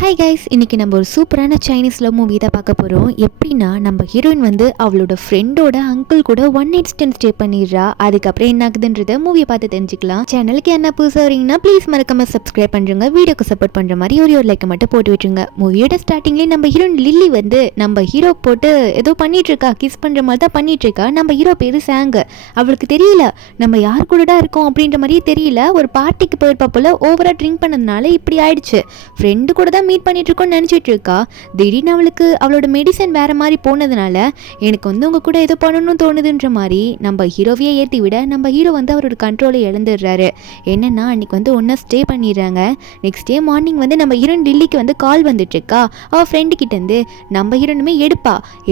Hi guys, இன்றைக்கி நம்ம ஒரு சூப்பரான சைனீஸ் லவ் மூவி தான் பார்க்க போகிறோம். எப்படின்னா நம்ம ஹீரோயின் வந்து அவளோட ஃப்ரெண்டோட அங்கிள் கூட 1 night stand ஸ்டே பண்ணிடுறா. அதுக்கப்புறம் என்ன ஆகுதுன்றத மூவியை பார்த்து தெரிஞ்சுக்கலாம். சேனலுக்கு என்ன புதுசாக வரீங்கன்னா ப்ளீஸ் மறக்காம சப்ஸ்கிரைப் பண்ணுறங்க, வீடியோக்கு சப்போர்ட் பண்ணுற மாதிரி ஒரு லைக் மட்டும் போட்டு விட்டுருங்க. மூவியோட ஸ்டார்டிங்லேயே நம்ம ஹீரோயின் லில்லி வந்து நம்ம ஹீரோ போட்டு ஏதோ பண்ணிட்டு இருக்கா, கிஸ் பண்ணுற மாதிரி தான் பண்ணிட்டு இருக்கா. நம்ம ஹீரோ பேர் சாங்க. அவளுக்கு தெரியல நம்ம யார் கூட தான் இருக்கோம் அப்படின்ற மாதிரியே தெரியல. ஒரு பார்ட்டிக்கு போயிருப்பா போல, ஓவராக ட்ரிங்க் பண்ணதுனால இப்படி ஆயிடுச்சு. ஃப்ரெண்டு கூட தான் மீட் பண்ணிட்டு இருக்கோம்னு நினச்சிட்டு இருக்கா. திடீர்னு அவளுக்கு அவளோட மெடிசன் வேற மாதிரி போனதுனால எனக்கு வந்து உங்க கூட ஏதோ பண்ணணும்னு தோணுதுன்ற மாதிரி நம்ம ஹீரோவையே ஏற்றி விட நம்ம ஹீரோ வந்து அவரோட கண்ட்ரோலை இழந்துடுறாரு. என்னன்னா அன்னைக்கு வந்து ஒன்றா ஸ்டே பண்ணிடுறாங்க. நெக்ஸ்ட் டே மார்னிங் வந்து நம்ம ஹீரோயின் டெல்லிக்கு வந்து கால் வந்துட்டு இருக்கா. அவள் ஃப்ரெண்டு கிட்ட இருந்து நம்ம ஹீரோனுமே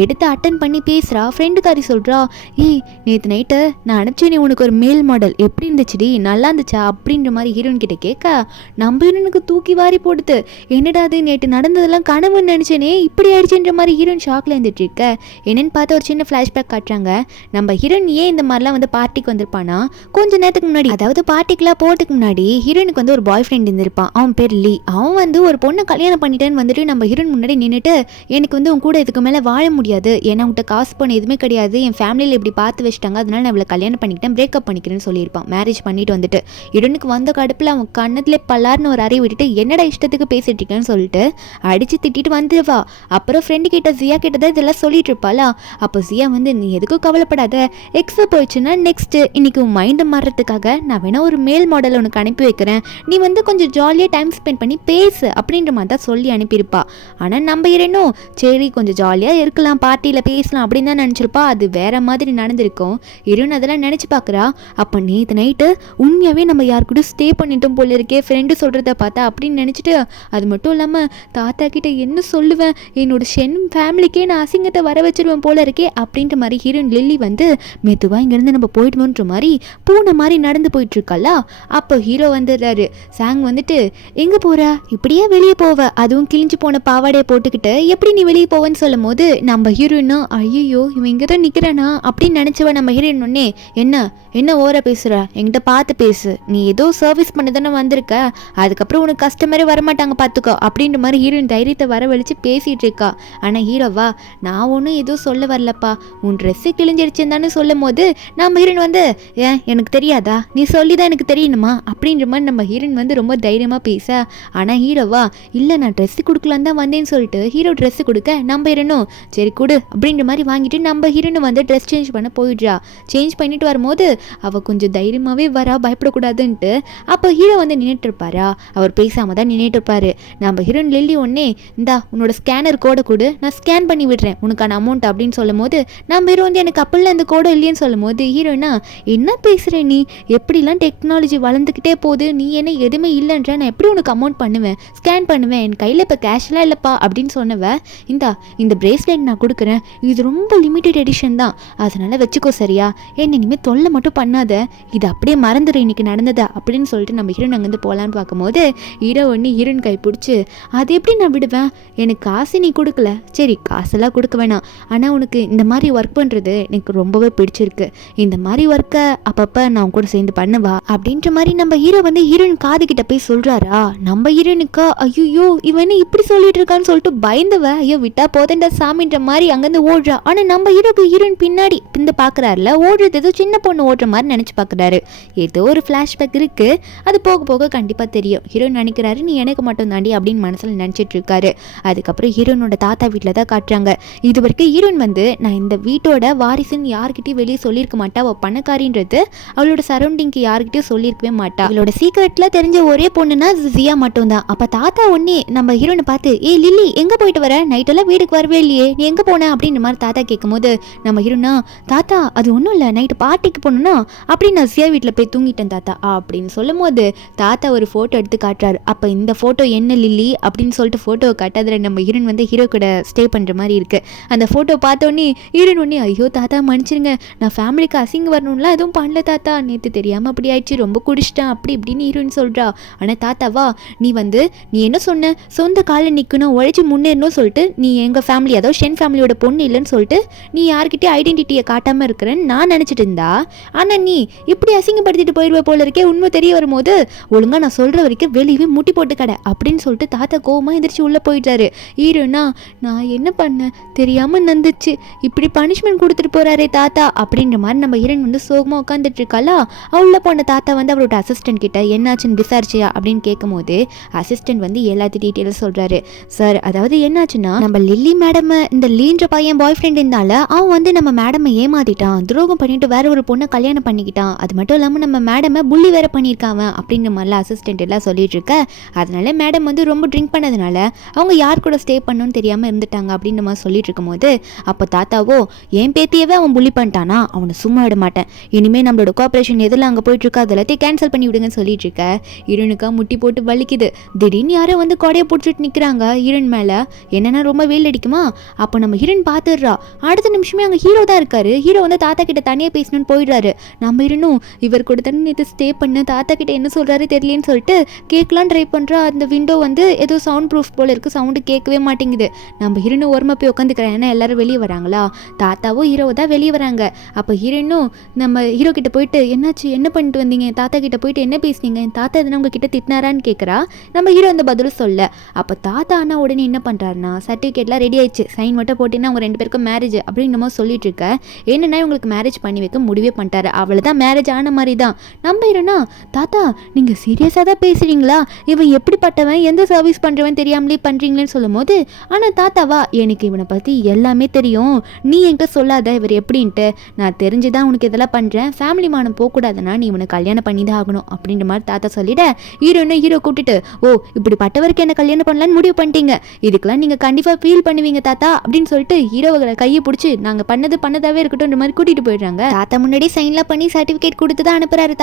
எடுத்து அட்டன் பண்ணி பேசுறா. ஃப்ரெண்டுக்காரி சொல்றா, ஏய் நேற்று நைட்டு நான் அனுப்பிச்சேன், நீ உனக்கு ஒரு மேல் மாடல் எப்படி இருந்துச்சுடி, நல்லா இருந்துச்சா அப்படின்ற மாதிரி ஹீரோயின் கிட்ட கேட்க நம்ம ஹீரோனுக்கு தூக்கி வாரி போடுது. என்னடா அது, நேற்று நடந்ததெல்லாம் கனவுன்னு நினச்சேனே, இப்படி ஆயிடுச்சுன்ற மாதிரி ஹீரோயின் ஷாக்ல இருந்துட்டு இருக்க. என்னன்னு பார்த்து ஒரு சின்ன ஃப்ளாஷ்பேக் காட்டுறாங்க. நம்ம ஹீரோயின் ஏன் இந்த மாதிரிலாம் வந்து பார்ட்டிக்கு வந்திருப்பானா, கொஞ்ச நேரத்துக்கு முன்னாடி, அதாவது பார்ட்டிக்கெலாம் போகிறதுக்கு முன்னாடி ஹீரோயினுக்கு வந்து ஒரு பாய் ஃப்ரெண்ட் இருந்திருப்பான். அவன் பேர் லீ. அவன் வந்து ஒரு பொண்ணை கல்யாணம் பண்ணிட்டேன்னு வந்துட்டு நம்ம ஹீரோயின் முன்னாடி நின்றுட்டு, எனக்கு வந்து உன் கூட இதுக்கு மேலே வாழ முடியாது, ஏன்னா உன்கிட்ட காசு பண்ண எதுவுமே கிடையாது, என் ஃபேமிலியில் இப்படி பார்த்து வச்சுட்டாங்க, அதனால நான் இவளை கல்யாணம் பண்ணிக்கிட்டேன், பிரேக்கப் பண்ணிக்கிறேன்னு சொல்லியிருப்பான். மேரேஜ் பண்ணிட்டு வந்துட்டு ஹீரோனுக்கு வந்த கடுப்பில் அவன் கண்ணத்துல பல்லார்னு ஒரு அறிவு விட்டுட்டு என்னடா இஷ்டத்துக்கு பேசிட்டு இருக்கேன்னு சொல்லிட்டு அடிச்சு திட்டிட்டு வந்துடுவா. அப்புறம் ஃப்ரெண்டு கிட்ட ஜியா கிட்ட தான் இதெல்லாம் சொல்லிட்டு இருப்பாளா. அப்போ ஜியா வந்து நீ எதுக்கும் கவலைப்படாத, எக்ஸ போயிடுச்சுன்னா நெக்ஸ்ட் இன்னைக்கு உன் மைண்டை மாறுறதுக்காக நான் வேணா ஒரு மேல் மாடல் உனக்கு அனுப்பி வைக்கிறேன், நீ வந்து கொஞ்சம் ஜாலியாக டைம் ஸ்பெண்ட் பண்ணி பேசு அப்படின்ற மாதிரி தான் சொல்லி அனுப்பியிருப்பா. ஆனால் நம்ம இரண்டும் சரி கொஞ்சம் ஜாலியாக இருக்கலாம், பார்ட்டியில் பேசலாம் அப்படின்னு தான் நினச்சிருப்பா. அது வேற மாதிரி நடந்திருக்கும். இருன்னு அதெல்லாம் நினச்சி பார்க்குறா. அப்போ நேற்று நைட்டு உண்மையாகவே நம்ம யார் கூட ஸ்டே பண்ணிட்டோம் போல இருக்கே, ஃப்ரெண்டு சொல்கிறத பார்த்தா அப்படின்னு நினச்சிட்டு, அது மட்டும் இல்லாமல் தாத்தா கிட்ட என்ன சொல்லுவேன், என்னோட ஃபேமிலிக்கே நான் அசிங்கத்தை வர வச்சிருவேன் போல இருக்கே அப்படின்ற மாதிரி ஹீரோயின் லில்லி வந்து மெதுவாக இங்கேருந்து நம்ம போயிடுவோன்ற மாதிரி பூனை மாதிரி நடந்து போயிட்டு இருக்கா. அப்போ ஹீரோ வந்துடுறாரு. சாங் வந்துட்டு எங்கே போற, இப்படியே வெளியே போவ, அதுவும் கிழிஞ்சு போன பாவாடையை போட்டுக்கிட்டு எப்படி நீ வெளியே போவேன்னு சொல்லும் போது நம்ம ஹீரோயினும் ஐயோ இவன் இங்கே தான் நிற்கிறானா அப்படின்னு நினச்சவ. நம்ம ஹீரோயின் ஒன்னே என்ன ஓர பேசுகிற, என்கிட்ட பார்த்து பேசு, நீ ஏதோ சர்வீஸ் பண்ண தானே வந்திருக்க, அதுக்கப்புறம் உனக்கு கஸ்டமரே வரமாட்டாங்க பார்த்துக்கோ அப்படின்ற மாதிரி ஹீரோயின் தைரியத்தை வரவழைச்சு பேசிகிட்டு இருக்கா. ஆனால் ஹீரோவா நான் ஒன்றும் எதுவும் சொல்ல வரலப்பா, உன் ட்ரெஸ்ஸு கிழிஞ்சிருச்சுன்னு தானே சொல்லும் போது நம்ம ஹீரோயின் வந்து ஏன் எனக்கு தெரியாதா, நீ சொல்லி தான் எனக்கு தெரியணுமா அப்படின்ற மாதிரி நம்ம ஹீரோயின் வந்து ரொம்ப தைரியமாக பேச. ஆனால் ஹீரோவா இல்லை நான் ட்ரெஸ்ஸு கொடுக்கலான்னு தான் வந்தேன்னு சொல்லிட்டு ஹீரோ ட்ரெஸ்ஸு கொடுக்க நம்ம ஹீரோனும் சரி கொடு அப்படின்ற மாதிரி வாங்கிட்டு நம்ம ஹீரோனு வந்து ட்ரெஸ் சேஞ்ச் பண்ண போயிடுறா. சேஞ்ச் பண்ணிட்டு வரும்போது அவள் கொஞ்சம் தைரியமாகவே வரா, பயப்படக்கூடாதுன்ட்டு. அப்போ ஹீரோ வந்து நின்றுட்டு இருப்பாரா, அவர் பேசாமல் தான் நின்றுட்டு இருப்பாரு. நம்ம ஹீரோயின் லில்லி ஒன்னே இந்தா உன்னோட ஸ்கேனர் கோடை கொடு, நான் ஸ்கேன் பண்ணி விடுறேன் உனக்கான அமௌண்ட் அப்படின்னு சொல்லும் போது நம்ம ஹீரோ வந்து எனக்கு அப்பெல்லாம் இந்த கோடை இல்லைன்னு சொல்லும் போது ஹீரோயினா என்ன பேசுகிற நீ, எப்படிலாம் டெக்னாலஜி வளர்ந்துக்கிட்டே போகுது, நீ என்ன எதுவுமே இல்லைன்ற, நான் எப்படி உனக்கு அமௌண்ட் பண்ணுவேன், ஸ்கேன் பண்ணுவேன், என் கையில் இப்போ கேஷ்லாம் இல்லைப்பா அப்படின்னு சொன்னவ இந்த பிரேஸ்லெட் நான் கொடுக்குறேன், இது ரொம்ப லிமிட்டட் எடிஷன் தான், அதனால் வச்சுக்கோ சரியா, என்ன இனிமேல் தொல்லை மட்டும் பண்ணாத, இது அப்படியே மறந்துடும் இன்னைக்கு நடந்ததா அப்படின்னு சொல்லிட்டு நம்ம ஹீரோயின் அங்கேருந்து போகலான்னு பார்க்கும்போது ஹீரோ ஒன்று ஹீரோயின் கை பிடிச்சி அது எப்படி நான் விடுவேன், எனக்கு காசு நீ கொடுக்கல, சரி காசெல்லாம் கொடுக்க வேணாம், ஆனால் உனக்கு இந்த மாதிரி ஒர்க் பண்ணுறது எனக்கு ரொம்பவே பிடிச்சிருக்கு, இந்த மாதிரி ஒர்க்கை அப்பப்போ நான் கூட சேர்ந்து பண்ணுவா அப்படின்ற மாதிரி நம்ம ஹீரோ வந்து ஹீரோயின் காது கிட்ட போய் சொல்கிறாரா. நம்ம ஹீரோயினுக்கா ஐயோ இவன் இப்படி சொல்லிட்டு இருக்கான்னு சொல்லிட்டு பயந்தவ ஐயோ விட்டா போதண்டா சாமின்ற மாதிரி அங்கேருந்து ஓடுறா. ஆனால் நம்ம ஹீரோயின் பின்னாடி பார்க்குறாருல, ஓடுறது ஏதோ சின்ன பொண்ணு ஓடுற மாதிரி நினச்சி பார்க்குறாரு. ஏதோ ஒரு ஃப்ளாஷ்பேக் இருக்குது, அது போக போக கண்டிப்பாக தெரியும். ஹீரோயின் நினைக்கிறாரு நீ எனக்கு மட்டும் தாண்டி அப்படின்னு மனசில் நினச்சிட்டு இருக்காரு. அதுக்கப்புறம் ஹீரோனோட தாத்தா வீட்டில் தான் காட்டுறாங்க. இது வரைக்கும் ஹீரோயின் வந்து நான் இந்த வீட்டோட வாரிசுன்னு யார்கிட்டையும் வெளியே சொல்லியிருக்க மாட்டா, அவள் பணக்காரின்றது அவளோட சரௌண்டிங்க்கு யார்கிட்டையும் சொல்லியிருக்கவே மாட்டா, அவளோட சீக்ரெட்டில் தெரிஞ்ச ஒரே பொண்ணுன்னா ஜியா மட்டும்தான். அப்போ தாத்தா ஒன்னே நம்ம ஹீரோனை பார்த்து ஏய் லில்லி எங்கே போயிட்டு வர, நைட்டெல்லாம் வீட்டுக்கு வரவே இல்லையே, நீ எங்கே போன அப்படின்ற மாதிரி தாத்தா கேட்கும்போது நம்ம ஹீரோனா தாத்தா அது ஒன்றும் இல்லை, நைட்டு பார்ட்டிக்கு போனோன்னா அப்படி நான் ஜியா வீட்டில் போய் தூங்கிட்டேன் தாத்தா அப்படின்னு சொல்லும் போது தாத்தா ஒரு ஃபோட்டோ எடுத்து காட்டுறாரு. அப்போ இந்த ஃபோட்டோ என்ன லில்லி அப்படின்னு சொல்லிட்டு ஃபோட்டோவை காட்டாதில் நம்ம ஹீரோயின் வந்து ஹீரோ கூட ஸ்டே பண்ணுற மாதிரி இருக்குது. அந்த ஃபோட்டோ பார்த்தோன்னே ஹீரோயின் ஒன்னே ஐயோ தாத்தா மன்னிச்சிருங்க, நான் ஃபேமிலிக்கு அசிங்க வரணும்லாம் எதுவும் பண்ணல தாத்தா, நேற்று தெரியாமல் அப்படி ஆயிடுச்சு, ரொம்ப குடிச்சிட்டேன் அப்படி இப்படின்னு ஹீரோயின் சொல்கிறா. ஆனால் தாத்தாவா நீ என்ன சொன்ன, சொந்த காலில் நிற்கணும், உழைச்சி முன்னேறணும் சொல்லிட்டு நீ எங்கள் ஃபேமிலி அதாவது ஷென் ஃபேமிலியோட பொண்ணு இல்லைன்னு சொல்லிட்டு நீ யார்கிட்டயும் ஐடென்டிட்டியை காட்டாமல் இருக்கிறேன்னு நான் நினச்சிட்டு இருந்தா, ஆனால் நீ இப்படி அசிங்கப்படுத்திட்டு போயிடுவ போல இருக்கே, உண்மை தெரிய வரும்போது ஒழுங்காக நான் சொல்கிற வரைக்கும் வெளியவே முட்டி போட்டு கடை அப்படின்னு சொல்லிட்டு தாத்தா கோவமாக எந்திரிச்சு உள்ளே போயிட்டாரு. ஹீரோனா நான் என்ன பண்ணேன் தெரியாமல் நந்துச்சு, இப்படி பனிஷ்மெண்ட் கொடுத்துட்டு போகிறாரே தாத்தா அப்படின்ற மாதிரி நம்ம ஹீரோயின் வந்து சோகமாக உட்காந்துட்டு இருக்காளா. அவள போன தாத்தா வந்து அவரோட அசிஸ்டன்ட் கிட்ட என்னாச்சுன்னு விசாரிச்சியா அப்படின்னு கேட்கும் போது அசிஸ்டன்ட் வந்து எல்லாத்தையும் டீட்டெயில்ஸ் சொல்கிறாரு. சார் அதாவது என்னாச்சுன்னா நம்ம லில்லி மேடம் இந்த லீன்ற பையன் பாய் ஃப்ரெண்ட் இருந்தால அவன் வந்து நம்ம மேடமை ஏமாத்திட்டான், துரோகம் பண்ணிட்டு வேற ஒரு பொண்ணை கல்யாணம் பண்ணிக்கிட்டான், அது மட்டும் இல்லாமல் நம்ம மேடமை புள்ளி வேற பண்ணியிருக்காங்க அப்படின்ற மாதிரிலாம் அசிஸ்டன்ட் எல்லாம் சொல்லிட்டு இருக்க. அதனால மேடம் வந்து ரொம்ப ட்ரிங்க் பண்ணதுனால அவங்க யார் கூட ஸ்டே பண்ணணும்னு தெரியாமல் இருந்துட்டாங்க அப்படின்ற மாதிரி சொல்லிட்டு இருக்கும்போது அப்போ தாத்தாவோ என் பேத்தியவே அவன் புள்ளி பண்ணிட்டானா அவனை சும்மா விட மாட்டேன், இனிமேல் நம்மளோட கோஆப்ரேஷன் எதில் அங்கே போயிட்டு இருக்கா அதெல்லாத்தையும் கேன்சல் பண்ணி விடுங்கன்னு சொல்லிட்டு இருக்க. ஹீரோனுக்கா முட்டி போட்டு வலிக்குது. திடீர்னு யாரோ வந்து கொடையை பிடிச்சிட்டு நிற்கிறாங்க ஹீரோன் மேலே. என்னன்னா ரொம்ப வெயில் அடிக்குமா. அப்போ நம்ம ஹீரோன் பார்த்துடுறா. அடுத்த நிமிஷமே அங்கே ஹீரோ தான் இருக்காரு. ஹீரோ வந்து தாத்தா கிட்ட தனியாக பேசணும்னு போயிடுறாரு. நம்ம ஹீரோனும் இவர் கூட தானே நேற்று ஸ்டே பண்ண, தாத்தா கிட்ட என்ன சொல்கிறாரு தெரியலன்னு சொல்லிட்டு கேட்கலாம் ட்ரை பண்ணுறா. அந்த விண்டோ வந்து ஏதோ சவுண்ட் ப்ரூஃப் போல் இருக்குது, சவுண்டு கேட்கவே மாட்டேங்குது. நம்ம ஹீரோனும் ஓரமாக போய் உட்காந்துக்கிறேன், ஏன்னா எல்லாரும் வெளியே வராங்களா. தாத்தாவும் ஹீரோவை தான் வெளியே வராங்க. அப்போ ஹீரோனும் நம்ம ஹீரோ கிட்ட போயிட்டு என்னாச்சு என்ன பண்ணிட்டு வந்தீங்க, தாத்தா கிட்ட போயிட்டு என்ன பேசுனீங்க, என் தாத்தா எதனா உங்க கிட்ட திட்டினாரான்னு கேட்குறா. நம்ம ஹீரோ அந்த பதில் சொல்ல. அப்போ தாத்தா அண்ணா உடனே என்ன பண்ணுறாருன்னா சர்டிஃபிகேட்லாம் ரெடி ஆயிடுச்சு, சைன் மட்டும் போட்டிங்கன்னா அவங்க 2 பேருக்கும் மேரேஜ் அப்படின்னு நம்ம சொல்லிட்டு இருக்க. என்னன்னா இவங்களுக்கு மேரேஜ் பண்ணி வைக்க முடிவே பண்ணிட்டாரு. அவ்வளோதான் மேரேஜ் ஆன மாதிரி தான். நம்ம ஹீரோனா தாத்தா நீங்கள் சீரியஸாக தான் பேசுகிறீங்களா, இவன் எப்படிப்பட்டவன் எந்த சர்வீஸ் பண்ணுறவன் தெரியாமலே பண்ணுறீங்களேன்னு சொல்லும் போது ஆனால் தாத்தாவா எனக்கு இவனை பற்றி எல்லாமே தெரியும், நீ என்கிட்ட சொல்லாத இவர் எப்படின்ட்டு, நான் தெரிஞ்சுதான் உனக்கு இதெல்லாம் பண்ணுறேன், ஃபேமிலி மானம் போகக்கூடாதுன்னா நீ இவனை கல்யாணம் பண்ணி தான் ஆகணும் அப்படின்ற மாதிரி தாத்தா சொல்லிட. ஹீரோ கூட்டிட்டு ஓ இப்படிப்பட்டவருக்கு என்ன கல்யாணம் பண்ணலான்னு முடிவு பண்ணிட்டீங்க, இதுக்கெல்லாம் நீங்கள் கண்டிப்பாக ஃபீல் பண்ணுவீங்க தாத்தா அப்படின்னு சொல்லிட்டு ஹீரோவை கையை பிடிச்சி நாங்கள் பண்ணதாவே இருக்கட்டும்ன்ற மாதிரி கூட்டிகிட்டு போயிடுறாங்க. தாத்தா முன்னாடி சைன்லாம் பண்ணி சர்டிஃபிகேட் கொடுத்து தான் அனுப்புறாரு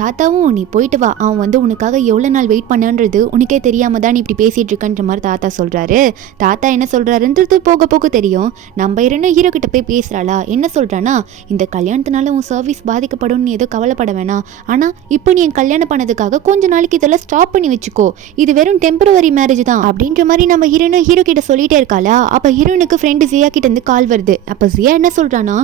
தாத்தாவும் நீ போயிட்டு வா, அவன் வந்து உனக்காக எவ்வளோ நாள் வெயிட் பண்ணுன்றது உனக்கே தெரியாம தான் நீ இப்படி பேசிட்டு இருக்கன்ற மாதிரி தாத்தா சொல்கிறாரு. தாத்தா என்ன சொல்கிறாருன்றது போக போக தெரியும். நம்ம ஹீரோ கிட்ட போய் பேசுகிறாளா, என்ன சொல்கிறானா இந்த கல்யாணத்தினால உன் சர்வீஸ் பாதிக்கப்படும், நீ ஏதோ கவலைப்பட வேணாம், ஆனால் இப்போ நீ என் கல்யாணம் பண்ணதுக்காக கொஞ்ச நாளைக்கு இதெல்லாம் ஸ்டாப் பண்ணி வச்சுக்கோ, இது வெறும் டெம்பரவரி மேரேஜ் தான் அப்படின்ற மாதிரி நம்ம ஹீரோ கிட்ட சொல்லிட்டே இருக்காளா. அப்போ ஹீரோனுக்கு ஃப்ரெண்டு ஜியா கிட்ட இருந்து கால் வருது. அப்போ ஜியா என்ன சொல்கிறானா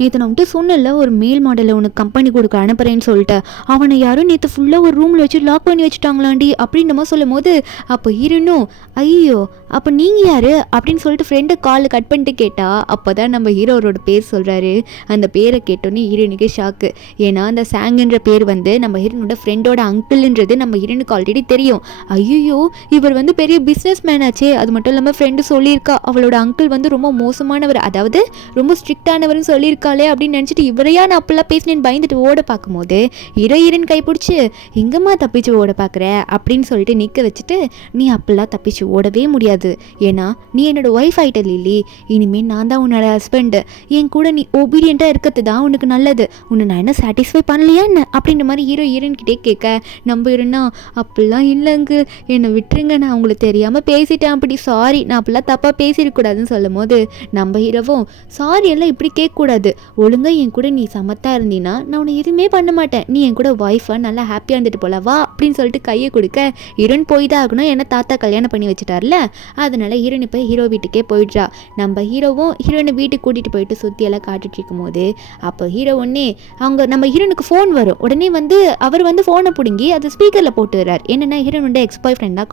நேற்று நான் வந்துட்டு சொன்னல ஒரு மேல் மாடலை உனக்கு கம்பெனி கொடுக்க அனுப்புறேன்னு சொல்லிட்டு அவனை யாரும் நேற்று ஃபுல்லாக ஒரு ரூமில் வச்சு லாக் பண்ணி வச்சுட்டாங்களாண்டி அப்படின்ற மாதிரி சொல்லும் போது அப்போ ஹீரோனும் ஐயோ அப்போ நீங்கள் யார் அப்படின்னு சொல்லிட்டு ஃப்ரெண்டு கால் கட் பண்ணிட்டு கேட்டா. அப்போ தான் நம்ம ஹீரோரோட பேர் சொல்கிறாரு. அந்த பேரை கேட்டோன்னே ஹீரோனுக்கு ஷாக்கு. ஏன்னா அந்த சாங்குன்ற பேர் வந்து நம்ம ஹீரோனோட ஃப்ரெண்டோட அங்கிள்ன்றது நம்ம ஹீரோனுக்கு ஆல்ரெடி தெரியும். ஐயோ இவர் வந்து பெரிய பிஸ்னஸ் மேன் ஆச்சே, அது மட்டும் இல்லாமல் ஃப்ரெண்டு சொல்லியிருக்கா அவளோட அங்கிள் வந்து ரொம்ப மோசமானவர், அதாவது ரொம்ப ஸ்ட்ரிக்டானவர்னு சொல்லியிருக்காளே அப்படின்னு நினச்சிட்டு இவரையா நான் அப்பெல்லாம் பேசினேன்னு பயந்துட்டு ஓட பார்க்கும்போது ஹீரோயின் கைப்பிடிச்சி எங்கம்மா தப்பிச்சு ஓட பார்க்குற அப்படின்னு சொல்லிட்டு நிற்க வச்சுட்டு நீ அப்பெல்லாம் தப்பிச்சு ஓடவே முடியாது, ஏன்னா நீ என்னோட ஒய்ஃப் ஆகிட்ட லில்லி, இனிமேல் நான் தான் உன்னோட ஹஸ்பண்டு, என் கூட நீ ஒபீடியண்ட்டாக இருக்கிறது தான் உனக்கு நல்லது, உன்னை நான் என்ன சாட்டிஸ்ஃபை பண்ணலையா என்ன அப்படின்ற மாதிரி ஹீரோயின்கிட்டே கேட்க. நம்ம ஹீரோனா அப்படிலாம் இல்லைங்க, என்னை விட்டுருங்க, நான் உங்களுக்கு தெரியாமல் பேசிட்டேன், அப்படி சாரி, நான் அப்படிலாம் தப்பாக பேசிடக்கூடாதுன்னு சொல்லும் போது நம்ம ஹீரோவும் சாரி எல்லாம் இப்படி கேட்கக்கூடாது, ஒழுங்காக என் கூட நீ சமத்தாக இருந்தீன்னா நான் உன்னை எதுவுமே பண்ண மாட்டேன், நீ என் கூட ஒய்ஃபாக நல்லா ஹாப்பியாக இருந்துட்டு போல வா அப்படின்னு சொல்லிட்டு கையை கொடுக்க. ஹீரோயின் போய் தான் ஆகணும், ஏன்னா தாத்தா கல்யாணம் பண்ணி வச்சுட்டார்ல, அதனால ஹீரோயின் இப்போ ஹீரோ வீட்டுக்கே போயிடுறா. நம்ம ஹீரோவும் ஹீரோயினை வீட்டுக்கு கூட்டிகிட்டு போயிட்டு சுற்றியெல்லாம் காட்டிட்டு இருக்கும் போது அப்போ ஹீரோ ஒன்னே அவங்க நம்ம ஹீரோனுக்கு ஃபோன் வரும். உடனே வந்து அவர் வந்து ஃபோனை பிடுங்கி அதை ஸ்பீக்கரில் போட்டு வர்றார். என்னென்னா ஹீரோனோட எக்ஸ் பாய் ஃப்ரெண்டாக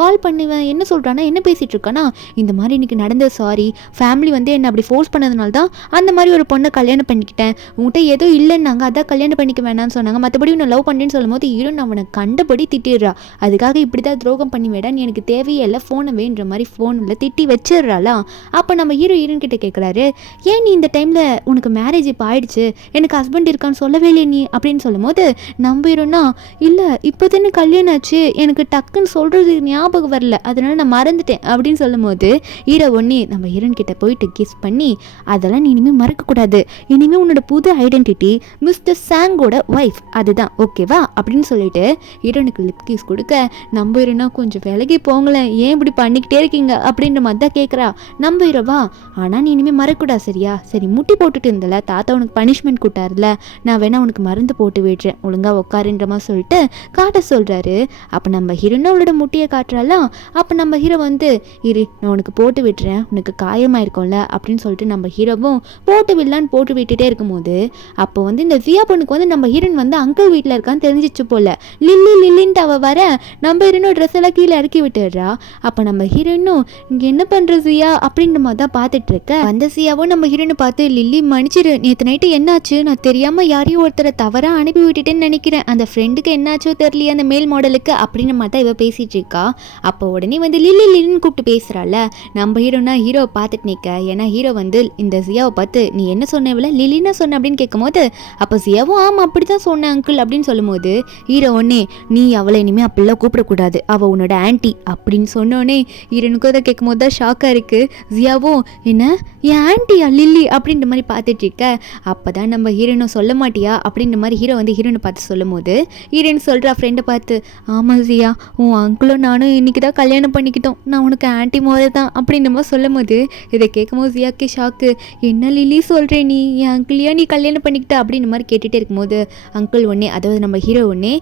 கால் பண்ணுவேன் என்ன சொல்கிறான்னா என்ன பேசிகிட்டு இருக்கானா இந்த மாதிரி இன்னைக்கு நடந்த சாரி, ஃபேமிலி வந்து என்னை அப்படி ஃபோர்ஸ் பண்ணதுனால தான் அந்த மாதிரி ஒரு பொண்ணை கல்யாணம் பண்ணிக்கிட்டேன், உங்கள்கிட்ட ஏதோ இல்லைன்னாங்க அதான் கல்யாணம் பண்ணிக்க வேணாம்னு சொன்னாங்க, மற்றபடி நான் லவ் பண்ணுறேன்னு சொல்லும் போது ஹீரோன் அவனை கண்டபடி திட்டிடுறா. அதுக்காக இப்படி தான் துரோகம் பண்ணி வேடா, நீ எனக்கு தேவையே இல்லை ஃபோனை வேன்ற மாதிரி ஃபோனில் திட்டி வச்சிடுறாளா. அப்போ நம்ம ஹீரோயின் கிட்ட கேட்குறாரு, ஏன் நீ இந்த டைமில் உனக்கு மேரேஜ் இப்போ ஆயிடுச்சு, எனக்கு ஹஸ்பண்ட் இருக்கான்னு சொல்லவே இல்லை நீ அப்படின்னு சொல்லும் போது நம்ம ஹீரோனா இல்லை இப்போ தானே கல்யாணம் ஆச்சு, எனக்கு டக்குன்னு சொல்கிறது ஞாபகம் வரல, அதனால நான் மறந்துட்டேன் அப்படின்னு சொல்லும் போது ஹீரோ ஒன்னே நம்ம ஹீரோன் கிட்ட போயிட்டு கிஸ் பண்ணி அதெல்லாம் நீ இனிமேல் மறக்கக்கூடாது, இனிமேல் உன்னோட புது ஐடென்டிட்டி மிஸ்டர் சாங்கோட ஒய்ஃப் அதுதான் ஓகேவா அப்படின்னு சொல்லிட்டு ஹீரோனுக்கு லிப் கிஸ் கொடுக்க. நம்ம ஹீரோனா கொஞ்சம் விலகி போங்களேன், ஏன் இப்படி பண்ணிக்கிட்டே இருக்கீங்க அப்படின்ற மாதிரி தான் கேட்குறா. நம்ம ஹீரோவா ஆனால் நீ இனிமேல் மறக்கூடாது சரியா, சரி முட்டி போட்டுட்டு இருந்தல தாத்தா உனக்கு பனிஷ்மெண்ட் கொடுத்தாருல, நான் வேணா உனக்கு மருந்து போட்டு விடுறேன் ஒழுங்காக உட்காருன்ற மாதிரி சொல்லிட்டு காட்ட சொல்கிறாரு. அப்போ நம்ம ஹீரோனா அவளோட முட்டியை காட்டுறாலாம். அப்போ நம்ம ஹீரோ வந்து இரு நான் உனக்கு போட்டு விட்டுறேன், உனக்கு காயமாயிருக்கும்ல அப்படின்னு சொல்லிட்டு நம்ம ஹீரோவும் போட்டு விடலான்னு போட்டு விட்டுட்டே இருக்கும்போது அப்போ வந்து இந்த ஜியா பொண்ணுக்கு வந்து நம்ம ஹீரோன் வந்து அங்கிள் வீட்டில் இருக்கான்னு தெரிஞ்சிச்சு போல. லில்லின்ட்டு அவள் வர நம்ம ஹீரோயினும் ட்ரெஸ் எல்லாம் கீழே இறக்கி விட்டுடுறா. அப்போ நம்ம ஹீரோயினும் இங்கே என்ன பண்ணுற சியா அப்படின்ற மாதிரி தான் பார்த்துட்டு இருக்க. அந்த சியாவும் நம்ம ஹீரோயினை பார்த்து லில்லி மன்னிச்சிரு, நேற்று நைட்டு என்னாச்சு, நான் தெரியாமல் யாரையும் ஒருத்தரை தவறாக அனுப்பி விட்டுட்டேன்னு நினைக்கிறேன், அந்த ஃப்ரெண்டுக்கு என்னாச்சோ தெரியலையே அந்த மேல் மாடலுக்கு அப்படின்னு மாதிரி தான் இவ பேசிகிட்டு இருக்கா. அப்போ உடனே வந்து லில்லி லில்லின்னு கூப்பிட்டு பேசுகிறாள். நம்ம ஹீரோனா ஹீரோவை பார்த்துட்டு நிற்க. ஏன்னா ஹீரோ வந்து இந்த சியாவை பார்த்து நீ என்ன சொன்னவில்ல லில்லின்னா சொன்ன அப்படின்னு கேட்கும்போது அப்போ சியாவும் ஆமாம் அப்படி தான் சொன்னேன் அங்கிள் அப்படின்னு சொல்லும்போது ஹீரோ ஒன்னே நீ அவளை இனிமேல் அப்படிலாம் கூப்பிடக்கூடாது, அவள் உன்னோட ஆன்ட்டி அப்படின்னு சொன்னோடனே ஹீரோனுக்கும் அதை கேட்கும் போது தான் ஷாக்காக இருக்குது. ஜியாவும் என்ன என் ஆன்ட்டியா லில்லி அப்படின்ற மாதிரி பார்த்துட்டு இருக்க. அப்போ தான் நம்ம ஹீரோனும் சொல்ல மாட்டியா அப்படின்ற மாதிரி ஹீரோ வந்து ஹீரோனை பார்த்து சொல்லும் போது ஹீரோயின் சொல்கிறா ஃப்ரெண்டை பார்த்து ஆமாம் ஜியா உன் அங்கிளும் நானும் இன்றைக்கி தான் கல்யாணம் பண்ணிக்கிட்டோம், நான் உனக்கு ஆன்ட்டி மாதிரி தான் அப்படின்ற மாதிரி சொல்லும் போது இதை கேட்கும் போது ஜியாக்கே ஷாக்கு. என்ன லில்லி சொல்கிறேன், நீ என் அங்கிளையா நீ கல்யாணம் பண்ணிக்கிட்ட அப்படின்ற மாதிரி கேட்டுகிட்டே இருக்கும்போது அங்கிள் ஒன்னே அதாவது நம்ம ஹீரோ ஒன்னே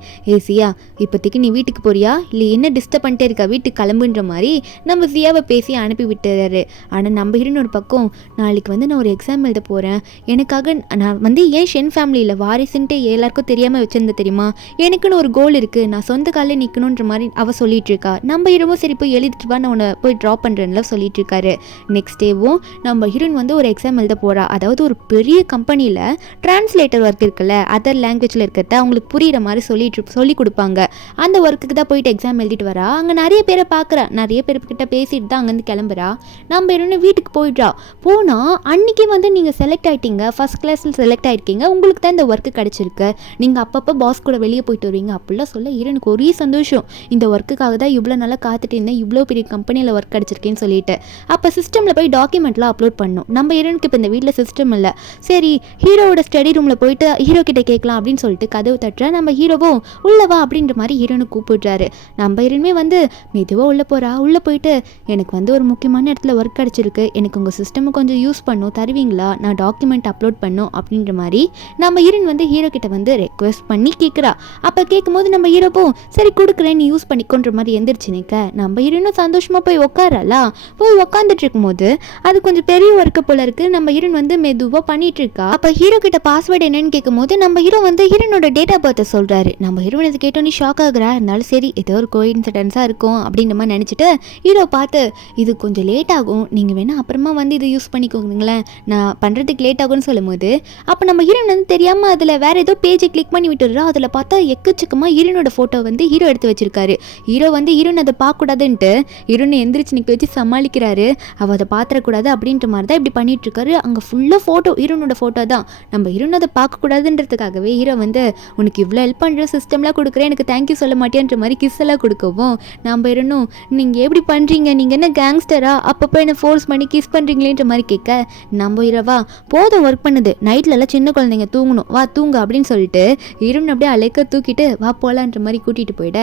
சியா இப்போதைக்கு நீ வீட்டுக்கு போறியா இல்லை என்ன டிஸ்டர்ப் பண்ணிட்டே இருக்கா வீட்டுக்கு கிளம்புன்ற மாதிரி நம்ம சியாவை பேசி அனுப்பி விட்டுறாரு. ஆனால் நம்ம ஹீரோயின் ஒரு பக்கம் நாளைக்கு வந்து நான் ஒரு எக்ஸாம் எழுத போகிறேன், எனக்காக நான் வந்து ஏன் ஷென் ஃபேமிலியில் வாரிசுன்ட்டு எல்லாருக்கும் தெரியாமல் வச்சிருந்தேன் தெரியுமா, எனக்குன்னு ஒரு கோல் இருக்குது, நான் சொந்த காலில் நிற்கணுன்ற மாதிரி அவள் சொல்லிட்டு இருக்கா. நம்ம ஹீரோவும் சரி போய் எழுதிட்டு வா நான் உன்னை போய் ட்ராப் பண்ணுறேன்ல சொல்லிட்டு இருக்காரு. நெக்ஸ்ட் டேவும் நம்ம ஹீரோயின் வந்து ஒரு எக்ஸாம் எழுத போகிறா. அதாவது ஒரு பெரிய கம்பெனியில் டிரான்ஸ்லேட்டர் ஒர்க் இருக்குல்ல அதர் லாங்குவேஜில் இருக்கிறத அவங்களுக்கு புரிகிற மாதிரி சொல்லி கொடுப்பாங்க. அந்த ஒர்க்குக்கு தான் போயிட்டு எக்ஸாம் எழுதிட்டு வரா. அங்கே நிறைய பேரை பார்க்குறா, நிறைய பேர்கிட்ட பேசிட்டு தான் அங்கேருந்து கிளம்புறா. நம்ம ஹீரோயின் வீட்டுக்கு போயிடுறா. போனால் அன்றைக்கி வந்து நீங்கள் செலக்ட் ஆகிட்டீங்க, ஃபஸ்ட் கிளாஸில் செலக்ட் ஆகிருக்கீங்க, உங்களுக்கு தான் இந்த ஒர்க்கு கிடச்சிருக்கு, நீங்கள் அப்பப்போ பாஸ் கூட வெளியே போயிட்டு வருவீங்க அப்படிலாம் சொல்ல ஹீரோனுக்கு ஒரே சந்தோஷம். இந்த ஒர்க்குக்காக தான் இவ்வளோ நல்லா காத்துட்டு இருந்தேன், இவ்வளோ பெரிய கம்பெனியில் ஒர்க் கிடச்சிருக்கேன்னு சொல்லிட்டு. அப்போ சிஸ்டமில் போய் டாக்குமெண்ட்லாம் அப்லோட் பண்ணணும். நம்ம ஹீரோனுக்கு இப்போ இந்த வீட்டில் சிஸ்டம் இல்லை. சரி ஹீரோவோட ஸ்டடி ரூமில் போயிட்டு ஹீரோ கிட்ட கேட்கலாம் அப்படின்னு சொல்லிட்டு கதவு தட்டுற. நம்ம ஹீரோவும் உள்ளவா அப்படின்ற மாதிரி ஹீரோனு கூப்பிடுறாரு. நம்ம ஹீரோனுமே வந்து மெதுவாக உள்ளே போகிறா. உள்ளே போயிட்டு எனக்கு வந்து ஒரு முக்கியமான இடத்துல ஒர்க் கிடச்சிருக்கு, எனக்கு உங்கள் சிஸ்டமை கொஞ்சம் யூஸ் பண்ணும் தருவீங்களா, நான் டாக்குமெண்ட் அப்லோட் பண்ணும் அப்படின்ற மாதிரி நம்ம ஹீரோயின் வந்து ஹீரோ கிட்ட வந்து ரெக்வெஸ்ட் பண்ணி கேட்குறா. அப்போ கேட்கும்போது நம்ம ஹீரோவும் சரி கொடுக்குறேன் நீ யூஸ் பண்ணிக்கோன்ற மாதிரி எந்திரிச்சு நிற்க. நம்ம ஹீரோனும் சந்தோஷமாக போய் உட்காரலா. போய் உட்காந்துட்டு இருக்கும்போது அது கொஞ்சம் பெரிய ஒர்க்கு போல இருக்கு. நம்ம ஹீரோயின் வந்து மெதுவாக பண்ணிட்டு இருக்கா. அப்போ ஹீரோ கிட்ட பாஸ்வேர்டு என்னன்னு கேட்கும்போது நம்ம ஹீரோ வந்து ஹீரோனோட டேட் ஆஃப் பர்த்தை சொல்கிறாரு. நம்ம ஹீரோயின் இதை கேட்டோன்னே ஷாக் ஆகுறா. இருந்தாலும் சரி ஏதோ ஒரு கோஇன்சிடென்ஸாக இருக்கும் அப்படின்ற மாதிரி நினச்சிட்டு ஹீரோ பார்த்து இது கொஞ்சம் லேட் ஆகும், நீங்கள் வேணால் அப்புறமா வந்து இதை யூஸ் பண்ணிக்கோங்களேன், நான் பண்ணுறதுக்கு லேட் ஆகும்னு சொல்லும்போது அப்போ நம்ம ஹீரோயின் வந்து தெரியாமல் அதில் வேறு ஏதோ பேஜை கிளிக் பண்ணி விட்டுடுறா. அதில் பார்த்தா எக்கச்சக்கமாக ஹீரோனோட ஃபோட்டோ வந்து ஹீரோ எடுத்து வச்சிருக்காரு. ஹீரோ வந்து ஹீரோன் அதை பார்க்கக்கூடாதுன்ட்டு ஹீரோனை எந்திரிச்சு நிற்க வச்சு சமாளிக்கிறாரு. அவள் அதை பார்த்துடக்கூடாது அப்படின்ற மாதிரி தான் இப்படி பண்ணிட்டு இருக்காரு. அங்கே ஃபுல்லாக ஃபோட்டோ ஹீரோனோட ஃபோட்டோ தான். நம்ம ஹீரோன் அதை பார்க்கக்கூடாதுன்றதுக்காகவே ஹீரோ வந்து உனக்கு இவ்வளோ ஹெல்ப் பண்ணுற சிஸ்டம்லாம் கொடுக்குறேன், எனக்கு தேங்க்யூ சொல்ல மாட்டேன்ற மாதிரி கிஸ் எல்லாம் கொடுக்கவும் நம்ம ஹீரோனும் நீங்கள் எப்படி பண்ணுறீங்க, நீங்கள் என்ன கேங்ஸ்டரா, அப்பப்போ என்ன ஃபோர்ஸ் பண்ணி கிஸ் பண்ணுறீங்களேன்ற மாதிரி கேட்க நம்ம ஹீரோவா போதும் ஒர்க் பண்ணுது, நைட்லலாம் சின்ன குழந்தைங்க தூங்கணும் வா தூங்க அப்படின்னு சொல்லிட்டு ஹீரோன் அப்படியே அழைக்க தூக்கிட்டு வா போகலான்ற மாதிரி கூட்டிகிட்டு போயிட.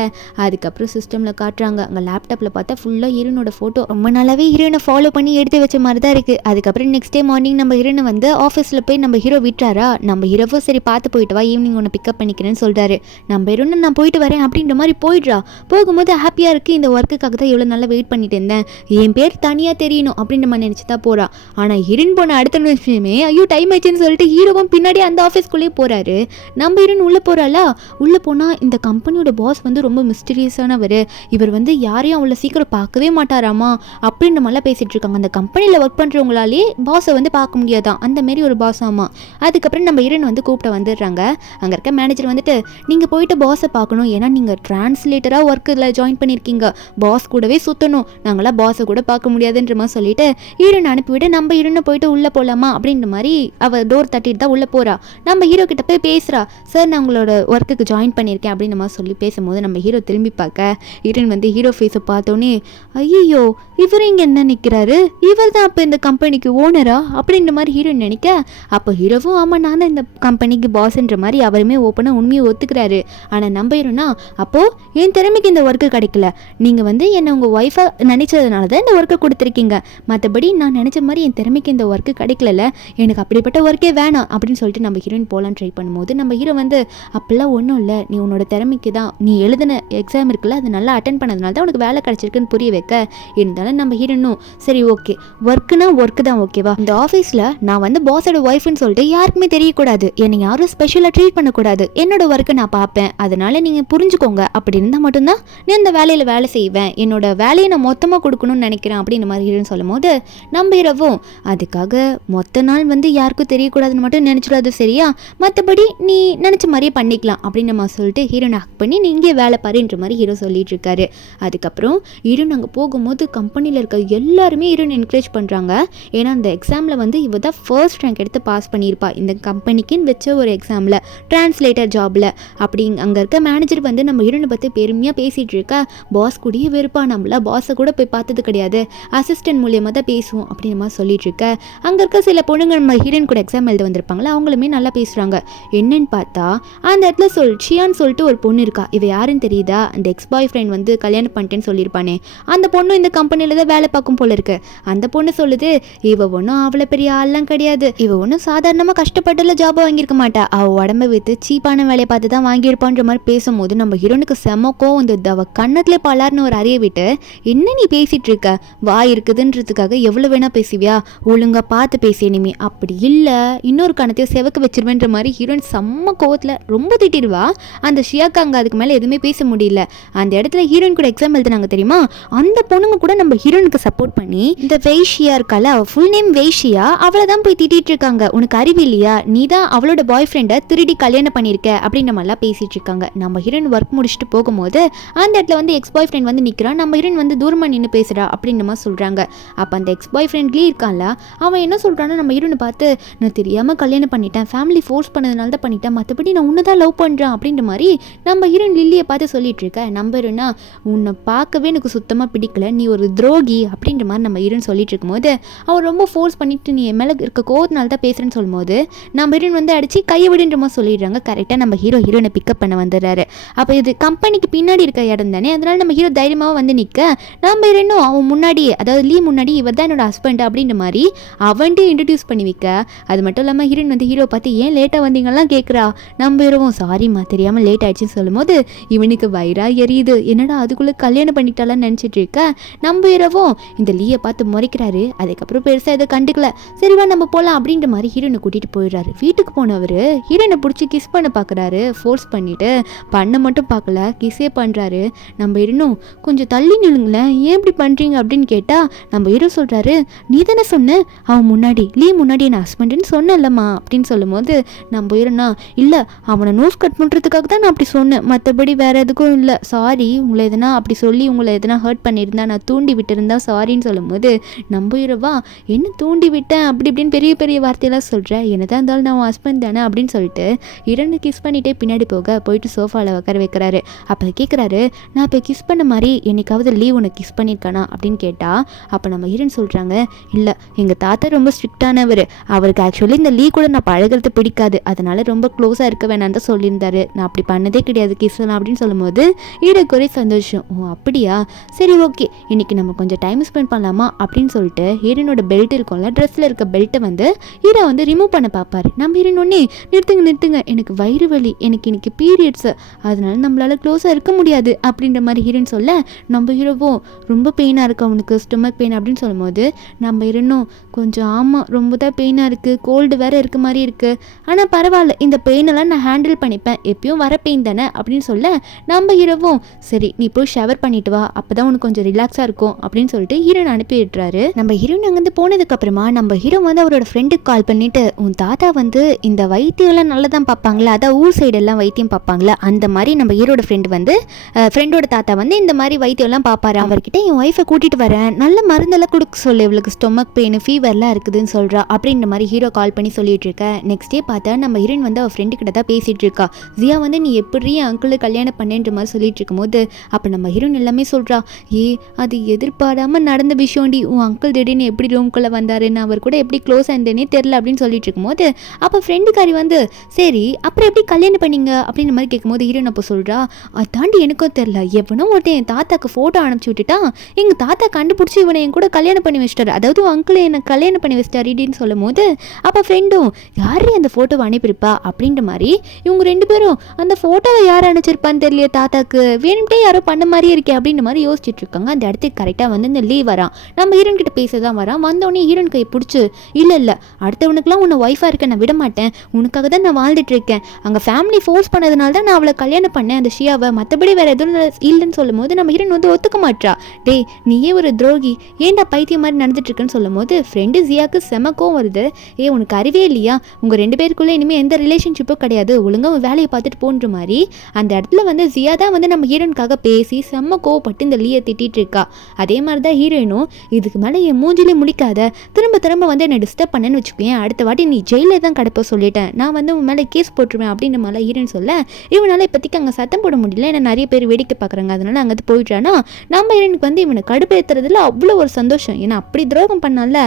அதுக்கப்புறம் சிஸ்டமில் காட்டுறாங்க. அங்கே லேப்டாப்பில் பார்த்தா ஃபுல்லாக ஹீரோனோட ஃபோட்டோ ரொம்ப நாளாவே ஹீரோனை ஃபாலோ பண்ணி எடுத்து வச்ச மாதிரி தான் இருக்குது. அதுக்கப்புறம் நெக்ஸ்ட் டே மார்னிங் நம்ம ஹீரோனை வந்து ஆஃபீஸில் போய் நம்ம ஹீரோ விட்டுறாரா. நம்ம ஹீரோவும் சரி பார்த்து போயிட்டு வா ஈவினிங் உன்னை பிக்கப் பண்ணிக்கிறேன்னு சொல்கிறாரு. நம்ம ஹீரோனை நான் போயிட்டு வரேன் அப்படின்ற மாதிரி போயிடுறா. போகும்போது ஹாப்பியாக இருக்குது, இந்த ஒர்க்குக்காக தான் இவ்வளோ நல்லா வெயிட் பண்ணிட்டு இருந்தேன், என் பேர் தனியாக தெரியணும் அப்படின்ற மாதிரி நினச்சி தான் போகிறா. ஆனால் ஹீரோன் போன அடுத்த நிமிஷமே ஐயோ டைம் ஆயிடுச்சுன்னு சொல்லிட்டு ஹீரோவும் பின்னாடி அந்த ஆஃபீஸ்க்குள்ளேயே போகிறாரு. நம்ம ஹீரோன் உள்ளே போகிறாளா. உள்ளே போனால் இந்த கம்பெனியோட பாஸ் வந்து ரொம்ப மிஸ்டீரியஸானவர், இவர் வந்து யாரையும் அவ்வளோ சீக்கிரம் பார்க்கவே மாட்டாராமா அப்படின்ற மாதிரிலாம் பேசிகிட்டு இருக்காங்க. அந்த கம்பெனியில் ஒர்க் பண்ணுறவங்களாலே பாஸை வந்து பார்க்க முடியாதான், அந்த மாரி ஒரு பாஸ் ஆமா. அதுக்கப்புறம் நம்ம ஹீரோன் வந்து கூப்பிட்டு வந்துடுறாங்க. அங்கே இருக்க மேனேஜர் வந்துட்டு நீங்கள் போயிட்டு பாஸை பார்க்கணும், ஏன்னா நீங்கள் டிரான்ஸ்லேட்டராக ஒர்க்கில் ஜாயின் பண்ணியிருக்கீங்க, பாஸ் கூடவே சுற்றணும், நாங்களாம் பாஸை கூட பார்க்க முடியாதுன்ற மாதிரி சொல்லிட்டு ஹீரோன் அனுப்பிவிட்டு நம்ம ஹீரோனை போயிட்டு உள்ளே போகலாமா அப்படின்ற மாதிரி அவள் டோர் தட்டிட்டு தான் உள்ளே போகிறா. நம்ம ஹீரோ கிட்ட போய் பேசுகிறா. சார் நான் உங்களோட ஒர்க்குக்கு ஜாயின் பண்ணியிருக்கேன் அப்படின்னு மாதிரி சொல்லி பேசும்போது நம்ம ஹீரோ திரும்பி பார்க்க ஹீரோன் வந்து ஹீரோ ஃபேஸை பார்த்தோன்னே ஐயோ இவர் இங்கே என்ன நிற்கிறாரு, இவர் தான் அப்போ இந்த கம்பெனிக்கு ஓனரா அப்படின்ற மாதிரி ஹீரோயின் நினைக்க. அப்போ ஹீரோவும் ஆமாம் நான் தான் இந்த கம்பெனிக்கு பாஸ்ன்ற மாதிரி அவருமே ஓப்பனாக உண்மையை ஒத்துக்கிறாரு. ஆனால் நம்ம ஹீரோனா அப்போது என் திறமைக்கு இந்த ஒர்க்கு கிடைக்கல, நீங்கள் வந்து என்னை உங்கள் ஒய்ஃபாக நினச்சதுனால தான் இந்த ஒர்க்கை கொடுத்துருக்கீங்க, மற்றபடி நான் நினச்ச மாதிரி என் திறமைக்கு இந்த ஒர்க்கு கிடைக்கல, எனக்கு அப்படிப்பட்ட ஒர்க்கே வேணாம் அப்படின்னு சொல்லிட்டு நம்ம ஹீரோயின் போகலான்னு ட்ரை பண்ணும்போது நம்ம ஹீரோ வந்து அப்படிலாம் ஒன்றும் இல்லை, நீ உன்னோட திறமைக்கு தான் நீ எழுதின எக்ஸாம் இருக்குல்ல அது நல்லா அட்டென்ட் பண்ணதுனால தான் உனக்கு வேலை கிடச்சிருக்குன்னு புரிய வைக்க. இருந்தாலும் நம்ம ஹீரோனும் சரி ஓகே ஒர்க்குனா ஒர்க்கு தான் ஓகேவா, இந்த ஆஃபீஸில் நான் வந்து பாஸோட ஒய்ஃப்னு சொல்லிட்டு யாருக்குமே தெரியக்கூடாது, என்னை யாரும் ஸ்பெஷலாக ட்ரீட் பண்ணக்கூடாது, என்னோட ஒர்க்கை நான் பார்ப்பேன், அதனால நீங்கள் புரிஞ்சுக்கோங்க அப்படின்னு தான் மட்டும்தான் நீ அந்த வேலையில் வேலை செய்வேன், என்னோட வேலையை நான் மொத்தமாக கொடுக்கணும்னு நினைக்கிறேன் அப்படின்ற மாதிரி ஹீரோன்னு சொல்லும் போது நம்ம ஹீரோவும் அதுக்காக மொத்த நாள் வந்து யாருக்கும் தெரியக்கூடாதுன்னு மட்டும் நினச்சிடாது சரியா, மற்றபடி நீ நினச்ச மாதிரியே பண்ணிக்கலாம் அப்படின்னு நம்ம சொல்லிட்டு ஹீரோனை ஹக் பண்ணி நீ இங்கே வேலை பாருன்ற மாதிரி ஹீரோ சொல்லிட்டு இருக்காரு. அதுக்கப்புறம் ஹீரோன் அங்கே போகும்போது கம்பெனியில் இருக்க எல்லாருமே ஹீரோன் என்கரேஜ் பண்ணுறாங்க. ஏன்னா அந்த எக்ஸாமில் வந்து இவ தான் ஃபர்ஸ்ட் ரேங்க் எடுத்து பாஸ் பண்ணியிருப்பா இந்த கம்பெனிக்குன்னு வச்ச ஒரு எக்ஸாமில், டிரான்ஸ்லேட்டர் ஜாபில். அப்படி அங்கே இருக்க மேனேஜர் வந்து நம்ம ஹீரோனை பற்றி பெருமையாக பேசிகிட்டு இருக்கா. பாஸ் கூடயே வெறுப்பா, நம்மள பாஸை கூட போய் பார்த்தது கிடையாது, அசிஸ்டன்ட் மூலியமாக தான் பேசுவோம் அப்படின்னு மாதிரி சொல்லிட்டு இருக்க. அங்கே இருக்க சில பொண்ணுங்க நம்ம ஹீரோயின் கூட எக்ஸாம் எழுத வந்திருப்பாங்களா, அவங்களுமே நல்லா பேசுகிறாங்க. என்னன்னு பார்த்தா அந்த இடத்துல ஷியான்னு சொல்லிட்டு ஒரு பொண்ணு இருக்கா. இவ யாருன்னு தெரியுதா, அந்த எக்ஸ் பாய் ஃப்ரெண்ட் வந்து கல்யாணம் பண்ணிட்டேன்னு சொல்லியிருப்பானே அந்த பொண்ணு இந்த கம்பெனியில் தான் வேலை பார்க்கும் போல இருக்கு. அந்த பொண்ணு சொல்லுது இவ ஒன்றும் அவ்வளோ பெரிய ஆள்லாம் கிடையாது, இவ ஒன்றும் சாதாரணமாக கஷ்டப்பட்டுல ஜாபை வாங்கியிருக்க மாட்டா, அவள் உடம்பை விற்று சீப்பான வேலையை பார்த்து தான் வாங்கியிருப்பான்ற மாதிரி பேசும்போது நம்ம ஹீரோனுக்கு செமக்கோ வந்து அவள் கண்ணத்தில் பலார்னு ஒரு அறையை விட்டு என்ன நீ பேசிகிட்டு இருக்க, வாய் இருக்குதுன்றதுக்காக எவ்வளோ வேணா பேசுவியா, ஒழுங்காக பார்த்து பேசி இனிமே, அப்படி இல்லை இன்னொரு கணத்தையும் செவக்க வச்சிருவேன்ற மாதிரி ஹீரோயின் செம்ம கோவத்தில் ரொம்ப திட்டிடுவா. அந்த ஷியாக்கு அங்கே அதுக்கு மேலே எதுவுமே பேச முடியல. அந்த இடத்துல ஹீரோயின் கூட எக்ஸாம் எழுதுனாங்க தெரியுமா, அந்த பொண்ணுங்க கூட நம்ம ஹீரோனுக்கு சப்போர்ட் பண்ணி இந்த வெய்ஷியா இருக்கால, அவள் ஃபுல் நேம் வெய்ஷியா, அவளை தான் போய் திட்டிட்டு இருக்காங்க. உனக்கு அறிவு இல்லையா, நீ தான் அவளோட பாய் ஃப்ரெண்டை திருடி கல்யாணம் பண்ணியிருக்க அப்படின்ற மாதிரிலாம் பேசிட்டு இருக்காங்க. நம்ம ஹீரோயின் ஒர்க் முடிச்சுட்டு போகும்போது அந்த இடத்துல வந்து எக்ஸ் பாய் ஃப்ரெண்ட் வந்து நிற்கிறான். நம்ம ஹீரோயின் வந்து தூரமாக நின்று பேசுகிறா அப்படின்ற மாதிரி சொல்கிறாங்க. அப்போ அந்த எக்ஸ் பாய் ஃப்ரெண்ட்லேயே இருக்கான்ல, அவன் என்ன சொல்கிறான்னா நம்ம ஹீரோனை பார்த்து நான் தெரியாமல் கல்யாணம் பண்ணிட்டேன், ஃபேமிலி ஃபோர்ஸ் பண்ணதுனால தான் பண்ணிட்டேன், மற்றபடி நான் உன்னை தான் லவ் பண்ணுறேன் அப்படின்ற மாதிரி நம்ம ஹீரோயின் லில்லியை பார்த்து சொல்லிட்டு இருக்க. நம்ம ஹீரோனா உன்னை பார்க்கவே எனக்கு சுத்தமாக பிடிக்கல, நீ ஒரு துரோகி அப்படின்ற மாதிரி நம்ம ஹீரோயின் சொல்லிட்டு இருக்கும்போது அவன் ரொம்ப ஃபோர்ஸ் பண்ணிட்டு நீ என் மேலே இருக்க கோவத்தினால தான் பேசுகிறேன்னு சொல்லும்போது நம்ம ஹீரோயின் வந்து அடிச்சு கையை விடுன்ற மாதிரி சொல்லிடுறாங்க. கரெக்டாக நம்ம ஹீரோனை பிக்கப் பண்ண வந்துடுறாரு. அப்போ இது கம்பெனிக்கு பின்னாடி இருக்க இடம் தானே, அதனால நம்ம ஹீரோ தைரியமாக வந்து நிற்க நம்ம ஹீரோனும் அவன் முன்னாடி, அதாவது லீ முன்னாடி இவர் தான் என்னோட ஹஸ்பண்ட் அப்படின்ற மாதிரி அவன்ட்டு இன்ட்ரடியூஸ் பண்ணி வைக்க. அது மட்டும் இல்லாமல் ஹீரோயின் வந்து ஹீரோ பார்த்து ஏன் லேட்டாக வந்தீங்கலாம் கேட்குறா. நம்ம ஹீரோவும் சாரிம்மா தெரியாமல் லேட் ஆயிடுச்சுன்னு சொல்லும்போது இவனுக்கு வயிறா எரியுது, என்னடா அதுக்குள்ளே கல்யாணம் பண்ணிட்டாலான்னு நினச்சிட்டு இருக்க. நம்ம ஹீரோவும் இந்த லீயை பார்த்து முறைக்கிறாரு. அதுக்கப்புறம் பெருசாக எதை கண்டுக்கல, சரிவா நம்ம போகலாம் அப்படின்ற மாதிரி ஹீரோனை கூட்டிகிட்டு போயிடுறாரு. வீட்டுக்கு போனவர் ஹீரோனை பிடிச்சி கிஸ் பண்ண பார்க்குறாரு, ஃபோர்ஸ் பண்ணிவிட்டு பண்ண மட்டும் பார்க்கல, கிஸ்ஸே பண்ணுறாரு. நம்ம ஹீரோனும் கொஞ்சம் தள்ளி நில்லுங்களேன், ஏன் இப்படி பண்ணுறீங்க அப்படின்னு கேட்டால் நம்ம ஹீரோ சொல்கிறாரு நீ தானே சொன்ன அவன் முன்னாடி லீ முன்னாடி என் ஹஸ்பண்டுன்னு சொன்னல்லம்மா அப்படின்னு சொல்லும்போது நம்ம ஹீரோனா இல்லை அவனை நோஸ் கட் பண்ணுறதுக்காக தான் நான் அப்படி சொன்னேன், மற்றபடி வேறு எதுக்கும் இல்லை, சாரி உங்களை எதனா அப்படி சொல்லி உங்களை எதனா ஹர்ட் பண்ணியிருந்தா நான் தூண்டி விட்டுருந்தா சாரின்னு சொல்லும்போது நம்ம ஹீரோவா என்ன தூண்டி விட்டேன் அப்படி இப்படின்னு பெரிய பெரிய வார்த்தையெல்லாம் சொல்கிறேன், என்னதான் இருந்தாலும் நான் ஹஸ்பண்ட் தானே அப்படின்னு சொல்லிட்டு இரண்டு கிஸ் பண்ணிகிட்டே பின்னாடி போயிட்டு சோஃபாவில் உட்கார வைக்கிறாரு. அப்போ கேட்குறாரு நான் இப்போ கிஸ் பண்ண மாதிரி என்னைக்காவது லீவ் உனக்கு கிஸ் பண்ணியிருக்கானா அப்படின்னு கேட்டால் அப்போ நம்ம ஹீரோன்னு சொல்கிறாங்க இல்லை எங்கள் தாத்தா ரொம்ப ஸ்ட்ரிக்டானவர், அவருக்கு ஆக்சுவலி இந்த லீவ் கூட நான் பழகிறது பிடிக்காது, அதனால ரொம்ப க்ளோஸாக இருக்க வேணான்னு தான் சொல்லியிருந்தாரு, நான் அப்படி பண்ணதே கிடையாது கிஸ்லாம் அப்படின்னு சொல்லும்போது ஹீரோக்கு ஒரே சந்தோஷம். ஓ அப்படியா, சரி ஓகே இன்னைக்கு நம்ம கொஞ்சம் டைம் ஸ்பெண்ட் பண்ணலாமா அப்படின்னு சொல்லிட்டு ஹீரோனோட பெல்ட் இருக்கும்ல, ட்ரெஸ்ஸில் இருக்க பெல்ட்டை வந்து ஹீரோ வந்து ரிமூவ் பண்ண பார்ப்பாரு. நம்ம ஹீரோன் ஒன்னே நிறுத்துங்க எனக்கு வயிறு வலி, எனக்கு இன்னைக்கு பீரியட்ஸ், அதனால நம்மளால க்ளோஸாக இருக்க முடியாது அப்படின்ற மாதிரி ஹீரோன்னு சொல்ல நம்ம ஹீரோவும் ரொம்ப பெயினாக இருக்கு அவனுக்கு ஸ்டொமக் பெயின் அப்படின்னு சொல்லும்போது நம்ம ஹீரோனும் கொஞ்சம் ஆமாம் ரொம்ப தான் பெயினாக இருக்குது, கோல்டு வேறு இருக்க மாதிரி இருக்குது, ஆனால் பரவாயில்ல இந்த பெயினெல்லாம் நான் ஹேண்டில் பண்ணிப்பேன், எப்பயும் வர பெயின் தானே அப்படின்னு சொல்ல நம்ம ஹீரோவும் சரி நீ போய் ஷவர் பண்ணிட்டு வா அப்போ தான் உனக்கு கொஞ்சம் ரிலாக்ஸாக இருக்கும் அப்படின்னு சொல்லிட்டு ஹீரோன் அனுப்பி விட்டுறாரு. நம்ம ஹீரோன் அங்கேருந்து போனதுக்கப்புறமா நம்ம ஹீரோ வந்து அவரோட ஃப்ரெண்டுக்கு கால் பண்ணிட்டு உன் தாத்தா வந்து இந்த வைத்தியம்லாம் நல்லா தான் பார்ப்பாங்களா, அதான் ஊர் சைடெல்லாம் வைத்தியம் பார்ப்பாங்களா, அந்த மாதிரி நம்ம ஹீரோட ஃப்ரெண்டோட தாத்தா வந்து இந்த மாதிரி வைத்தியம்லாம் பார்ப்பாரு, அவர்கிட்ட என் ஒய்ஃபை கூட்டிகிட்டு வரேன், நல்ல மருந்தெல்லாம் கொடுக்க சொல்லு, இவளுக்கு ஸ்டொமக் பெயின் ஃபீவர்லாம் இருக்குதுன்னு சொல்கிறா அப்படின்ற மாதிரி ஹீரோ கால் பண்ணி சொல்லிட்டு இருக்க. நெக்ஸ்ட் டே பார்த்தா நம்ம ஹீரோயின் வந்து அவள் ஃப்ரெண்டு கிட்ட தான் பேசிகிட்டு இருக்கா. ஜியா வந்து நீ எப்படி என் அங்கிள் கல்யாணம் பண்ணேன்ற மாதிரி சொல்லிட்டு இருக்கும்போது அப்போ நம்ம ஹீரோயின் எல்லாமே சொல்கிறா அது எதிர்பாராமல் நடந்த விஷயம்டி, உன் அங்கிள் திடீர்னு எப்படி ரூம்குள்ளே வந்தாரு, நான் அவர் கூட எப்படி க்ளோஸ் ஆயிருந்தேனே தெரில அப்படின்னு சொல்லிட்டு இருக்கும்போது அப்போ ஃப்ரெண்டுக்காரி வந்து சரி அப்புறம் எப்படி கல்யாணம் பண்ணீங்க அப்படின்ற மாதிரி கேட்கும்போது ஹீரோயின் அப்போ சொல்கிறா அதாண்டி எனக்கும் தெரில, எவனோ ஒருத்தன் என் தாத்தாக்கு ஃபோட்டோ அனுப்பிச்சி விட்டுட்டான், எங்கள் தாத்தா கண்டுபிடிச்சி இவனை என் கூட கல்யாணம் பண்ணி வச்சிட்டாரு, அதாவது அங்கிள் என்னை கல்யாணம் பண்ணி வச்சிட்டாருன்னு சொல்லும் போது அப்போ ஃப்ரெண்டும் யாரே அந்த ஃபோட்டோவை அனுப்பியிருப்பா அப்படின்ற மாதிரி இவங்க ரெண்டு பேரும் அந்த ஃபோட்டோவை யார் அனுப்பிச்சிருப்பான்னு தெரியல தாத்தாக்கு, வேணும்ட்டே யாரோ பண்ண மாதிரியே இருக்கே அப்படின்ற மாதிரி யோசிச்சுட்டு இருக்காங்க. அந்த இடத்துக்கு கரெக்டாக வந்து இந்த லீவ் வரான், நம்ம ஹீரோன் கிட்ட பேச தான் வரான். வந்தோடனே ஹீரோன் கை பிடிச்சி இல்லை அடுத்தவனுக்குலாம் உன்னை ஒய்ஃபாக இருக்க நான் விட மாட்டேன், உனக்காக தான் நான் வாழ்ந்துட்டு இருக்கேன், அங்கே ஃபேமிலி ஃபோர்ஸ் பண்ணதுனால தான் நான் அவளை கல்யாணம் பண்ணேன் அந்த ஷியாவை, மற்றபடி மற்றபடி வேற எதுவும் இல்லைன்னு சொல்லும் போது நம்ம ஹீரோயின் வந்து ஒத்துக்க மாட்டா. டேய் நீயே ஒரு துரோகி, ஏன்டா பைத்தியம் மாதிரி நடந்துட்டு இருக்குன்னு சொல்லும் போது ஃப்ரெண்டு ஜியாவுக்கு செமக்கும் வருது. உனக்கு அறிவே இல்லையா, உங்க 2 பேருக்குள்ள இனிமேல் எந்த ரிலேஷன்ஷிப்பும் கிடையாது, ஒழுங்கா வேலையை பார்த்துட்டு போன்ற மாதிரி அந்த இடத்துல வந்து ஜியா தான் வந்து நம்ம ஹீரோனுக்காக பேசி செம்ம கோவப்பட்டு இந்த லீயை திட்டிட்டு இருக்கா. அதே மாதிரி தான் ஹீரோயினும், இதுக்கு மேலே என் மூஞ்சிலே முடிக்காத, திரும்ப திரும்ப வந்து என்னை டிஸ்டர்ப் பண்ணேன்னு வச்சுக்கேன், அடுத்த வாட்டி நீ ஜெயிலே தான் கிடப்ப சொல்லிட்டேன், நான் வந்து உன் மேலே கேஸ் போட்டுருவேன் அப்படின்ற மாதிரி ஹீரோயின் சொல்ல, இவனால இப்போதைக்கு அங்கே சத்தம் போட முடியல, ஏன்னா நிறைய பேர் வேடிக்கை பார்க்குறாங்க, அதனால அங்கே போயிட்டானா நம்ம ஹீரோனுக்கு வந்து இவனை கடுப்பேற்றுறதுல அவ்வளோ ஒரு சந்தோஷம், ஏன்னா அப்படி துரோகம் பண்ணால.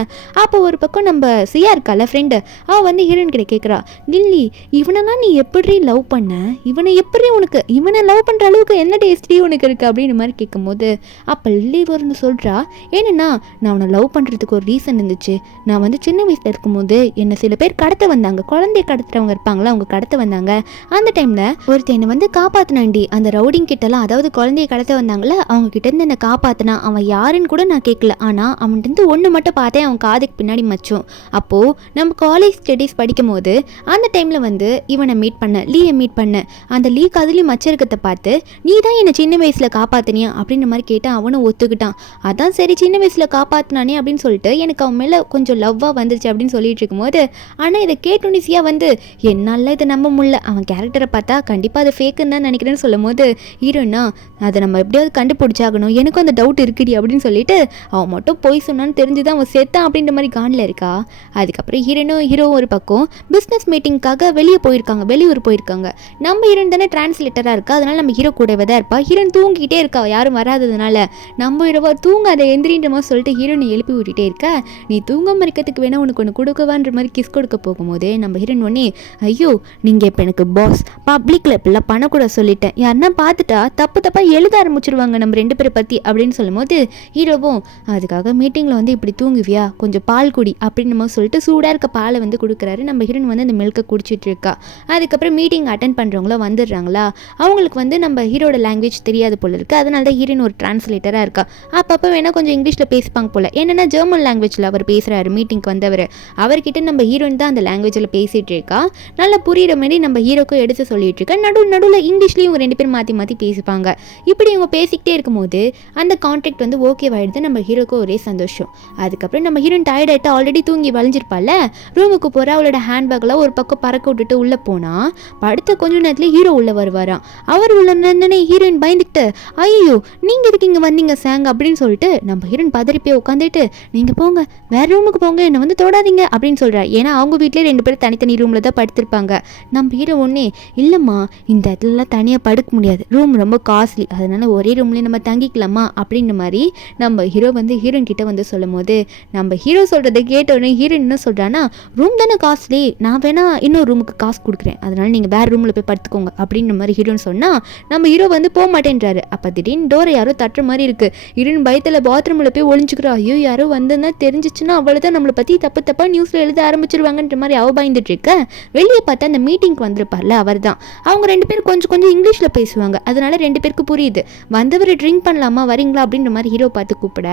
அப்போ ஒரு பக்கம் நம்ம சியா இருக்கால ஃப்ரெண்டு, அவள் வந்து ஹீரோயின் கிட்ட கேட்குறா, லில்லி இவனெல்லாம் நீ எப்படி லவ் பண்ண, இவனை எப்படி உனக்கு இவனை லவ் பண்ணுற அளவுக்கு என்ன டேஸ்டி உனக்கு இருக்குது அப்படின்னு மாதிரி கேட்கும்போது அப்போ லில்லி வந்து சொல்கிறா, ஏன்னா நான் அவனை லவ் பண்ணுறதுக்கு ஒரு ரீசன் இருந்துச்சு. நான் வந்து சின்ன வயசில் இருக்கும்போது என்னை சில பேர் கடத்த வந்தாங்க, குழந்தைய கடத்துறவங்க இருப்பாங்களா, அவங்க கடத்த வந்தாங்க. அந்த டைமில் ஒருத்தர் என்னை வந்து காப்பாற்றினாண்டி, அந்த ரவுடிங் கிட்டலாம், அதாவது குழந்தைய கடத்த வந்தாங்களே அவங்க கிட்டேருந்து என்னை காப்பாற்றினா. அவன் யாருன்னு கூட நான் கேட்கல, ஆனால் அவன்கிட்ட ஒன்று மட்டும் பார்த்தேன், அவன் காதுக்கு பின்னாடி மச்சோம். அப்போது நம்ம காலேஜ் ஸ்டடீஸ் படிக்கும் போது அந்த டைமில் வந்து இவனை மீட் பண்ண, லீயை மீட் பண்ண, அந்த லீ காதுலேயும் மச்சருக்கத்தை பார்த்து நீ தான் என்னை சின்ன வயசில் காப்பாற்றினியா அப்படின்ற மாதிரி கேட்டால் அவனும் ஒத்துக்கிட்டான். அதான் சரி சின்ன வயசில் காப்பாற்றினானே அப்படின்னு சொல்லிட்டு எனக்கு அவன் மேலே கொஞ்சம் லவ்வாக வந்துருச்சு அப்படின்னு சொல்லிட்டு இருக்கும்போது, ஆனால் இதை கேட்டுனிசியாக வந்து என்னால் இதை நம்ப முடியல, அவன் கேரக்டரை பார்த்தா கண்டிப்பாக அது ஃபேக்குன்னு தான் நினைக்கிறேன்னு சொல்லும் போது ஹீரோனா அதை நம்ம எப்படியாவது கண்டுபிடிச்சாகணும், எனக்கும் அந்த டவுட் இருக்குடி அப்படின்னு சொல்லிட்டு அவன் மட்டும் போய் சொன்னான்னு தெரிஞ்சுதான் அவன் செத்தான் அப்படின்ற மாதிரி காண்டில் இருக்கா. அதுக்கப்புறம் ஹீரோவும் ஒரு பக்கம் பிஸ்னஸ் மீட்டிங்காக வெளியூர் போயிருக்காங்க. நம்ம ஹீரோயின் தானே டிரான்ஸ்லேட்டராக இருக்கா, அதனால நம்ம ஹீரோ கூடவே தான் இருப்பா. ஹீரோயின் தூங்கிட்டே இருக்கா, யாரும் வராததுனால. நம்ம ஹீரோவா தூங்க அதை எந்திரின்ற மாதிரி சொல்லிட்டு ஹீரோனை எழுப்பி விட்டுட்டே இருக்கா. நீ தூங்காம இருக்கிறதுக்கு வேணா உனக்கு ஒன்று கொடுக்கவான்ற மாதிரி கிஸ் கொடுக்க போகும்போது நம்ம ஹீரோயின் ஒன்னே, ஐயோ நீங்கள் இப்போ எனக்கு பாஸ், பப்ளிக்கில் இப்பெல்லாம் பண்ணக்கூட சொல்லிட்டேன், யாருன்னா பார்த்துட்டா தப்பாக எழுத ஆரம்பிச்சிருவாங்க நம்ம 2 பேரை பற்றி அப்படின்னு சொல்லும் போது ஹீரோவும் அதுக்காக மீட்டிங்கில் வந்து இப்படி தூங்குவியா, கொஞ்சம் பால் குடி அப்படின்னு நம்ம சொல்லிட்டு சூடாக இருக்க பாலை வந்து கொடுக்குறாரு. நம்ம ஹீரோயின் வந்து அந்த மில்கை குடிச்சிட்டு இருக்கா. அதுக்கப்புறம் மீட்டிங் அட்டென்ட் பண்ணுறவங்களோ வந்துடுறாங்களா, அவங்களுக்கு வந்து நம்ம ஹீரோட லாங்குவேஜ் தெரியாது போல இருக்குது, அதனால தான் ஹீரோயின் ஒரு டிரான்ஸ்லேட்டராக இருக்கா. அப்பப்போ வேணால் கொஞ்சம் இங்கிலீஷில் பேசிப்பாங்க போல், என்னென்னா ஜெர்மன் லாங்குவேஜில் அவர் பேசுகிறாரு மீட்டிங்க்கு வந்தவர். அவர்கிட்ட நம்ம ஹீரோயின் தான் அந்த லாங்குவேஜில் பேசிகிட்டு இருக்கா. நல்லா புரிகிற மாதிரி நம்ம ஹீரோக்கும் எடுத்து சொல்லிட்டு இருக்கா. நடுவில் இங்கிலீஷ்லேயும் இவங்க 2 பேரும் மாற்றி பேசிப்பாங்க. இப்படி இவங்க பேசிக்கிட்டே இருக்கும்போது அந்த கான்ட்ராக்ட் வந்து ஓகேவாயிடுது. நம்ம ஹீரோக்கும் ஒரே சந்தோஷம். அதுக்கப்புறம் நம்ம ஹீரோயின் டயர்ட் ஆகிட்டு ஆல்ரெடி தூங்கி வளைஞ்சிருப்பால, ரூமுக்கு போகிற அவளோட ஹேண்ட்பேக்லாம் ஒரு பக்கம் பறக்க விட்டுட்டு உள்ளே போனால் படுத்த கொஞ்ச நேரத்தில் ஹீரோ உள்ளே வருவாராம். அவர் உள்ள நின்னே ஹீரோயின் பயந்துக்கிட்டு, ஐயோ நீங்கள் எதுக்கு இங்கே வந்தீங்க சாங் அப்படின்னு சொல்லிட்டு நம்ம ஹீரோயின் பதறி போய் உட்காந்துட்டு, நீங்கள் போங்க வேறு ரூமுக்கு போங்க, என்னை வந்து தொடாதீங்க அப்படின்னு சொல்கிறார். ஏன்னா அவங்க வீட்டிலே 2 பேரும் தனித்தனி ரூமில் தான் படுத்திருப்பாங்க. நம்ம ஹீரோ ஒன்றே, இல்லைம்மா இந்த இடத்துலலாம் தனியாக படுக்க முடியாது, ரூம் ரொம்ப காஸ்ட்லி, அதனால ஒரே ரூம்லேயே நம்ம தங்கிக்கலாமா அப்படின்ற மாதிரி நம்ம ஹீரோ வந்து ஹீரோயின் கிட்ட வந்து சொல்லும் போது நம்ம ஹீரோ சொல்கிறத கேட்டோடனே ஹீரோயின் என்ன சொல்கிறான்னா, ரூம் தானே காஸ்ட்லி, நான் வேணா இன்னொரு ரூமுக்கு காசு கொடுக்குறேன், அதனால நீங்கள் வேறு ரூமில் போய் படுத்துக்கோங்க அப்படின்ற மாதிரி ஹீரோன்னு சொன்னால் நம்ம ஹீரோ வந்து போக மாட்டேன்றாரு. அப்போ திடீர்னு டோரை யாரோ தட்டுற மாதிரி இருக்குது. ஹீரோயின் பயத்தில் பாத்ரூமில் போய் ஒளிஞ்சுக்கிறா. ஐயோ யாரோ வந்ததுன்னா தெரிஞ்சிச்சுன்னா அவ்வளோதான், நம்மளை பற்றி தப்பாக நியூஸில் எழுத ஆரம்பிச்சிருவாங்கன்ற மாதிரி அவ பயந்துட்டு இருக்க. வெளியே பார்த்தா அந்த மீட்டிங்க்கு வந்திருப்பார்ல அவர் தான். அவங்க 2 பேரும் கொஞ்சம் இங்கிலீஷில் பேசுவாங்க, அதனால 2 பேருக்கு புரியுது. வந்தவர் ட்ரிங்க் பண்ணலாமா வரீங்களா அப்படின்ற மாதிரி ஹீரோ பார்த்து கூப்பிட,